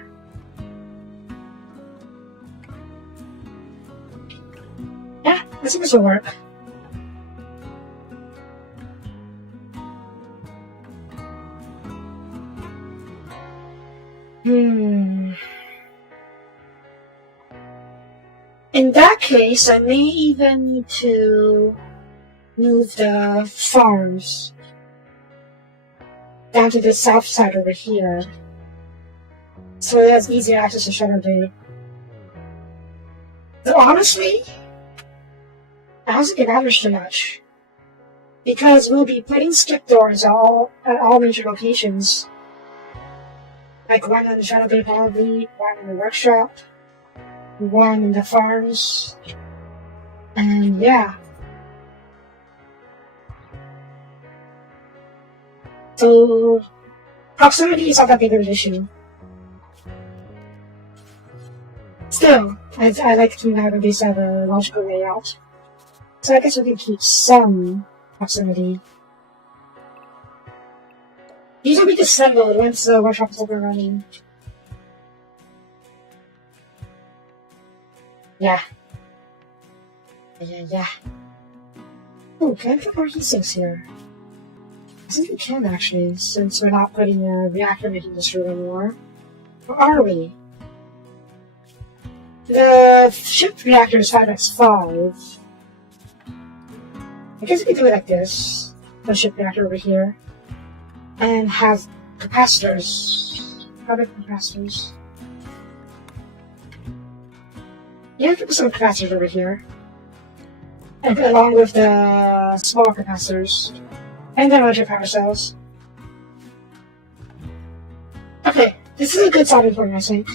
Yeah, I think this will work. In that case, I may even need to move the farms down to the south side over here, so it has easier access to Shadow Bay. But honestly, I don't think it matters too much, because we'll be putting skip doors at all major locations. Like one in the Shadow Bay probably, one in the workshop, one in the farms, and yeah. So, proximity is not that big of an issue. Still, I like to have a base have a logical layout. So I guess we can keep some proximity. These will be disassembled once the workshop is up and running. Yeah. Oh, can I put more heatsets here? I think we can actually, since we're not putting a reactor in this room anymore. Or are we? The ship reactor is 5x5. I guess we could do it like this. The ship reactor over here. And have capacitors. How big capacitors? Yeah, put some capacitors over here. And along with the smaller capacitors. And then larger power cells. Okay, this is a good starting point, I think.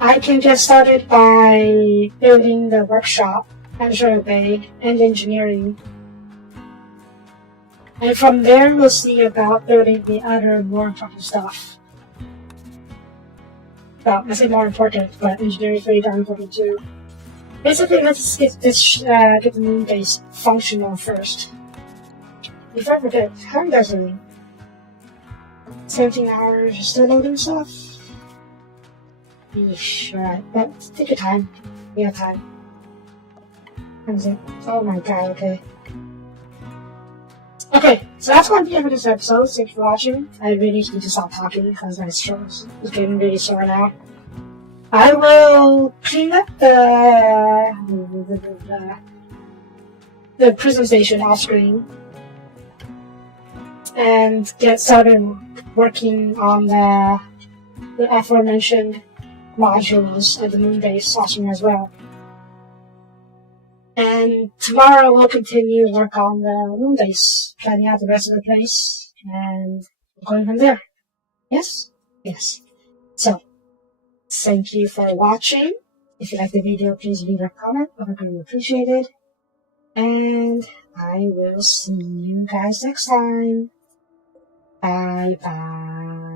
I can get started by building the workshop and Shadow Bay and engineering. And from there, we'll see about building the other more important stuff. Well, I say more important, but engineering is very darn important too. Basically, let's get the moon base functional first. Before I forget, how long does it mean? 17 hours, you're still loading stuff? Yeesh, alright, but take your time. We have time. How is it? Oh my god, okay. Okay, so that's going to be it for this episode. Thanks for watching. I really need to stop talking because my throat is getting really sore now. I will clean up the prison station off screen and get started working on the the aforementioned modules at the moon base awesome as well. And tomorrow we'll continue work on the moon base, planning out the rest of the place, and going from there. Yes? Yes. So, thank you for watching. If you like the video, please leave a comment. I would really appreciate it. And I will see you guys next time. Bye bye.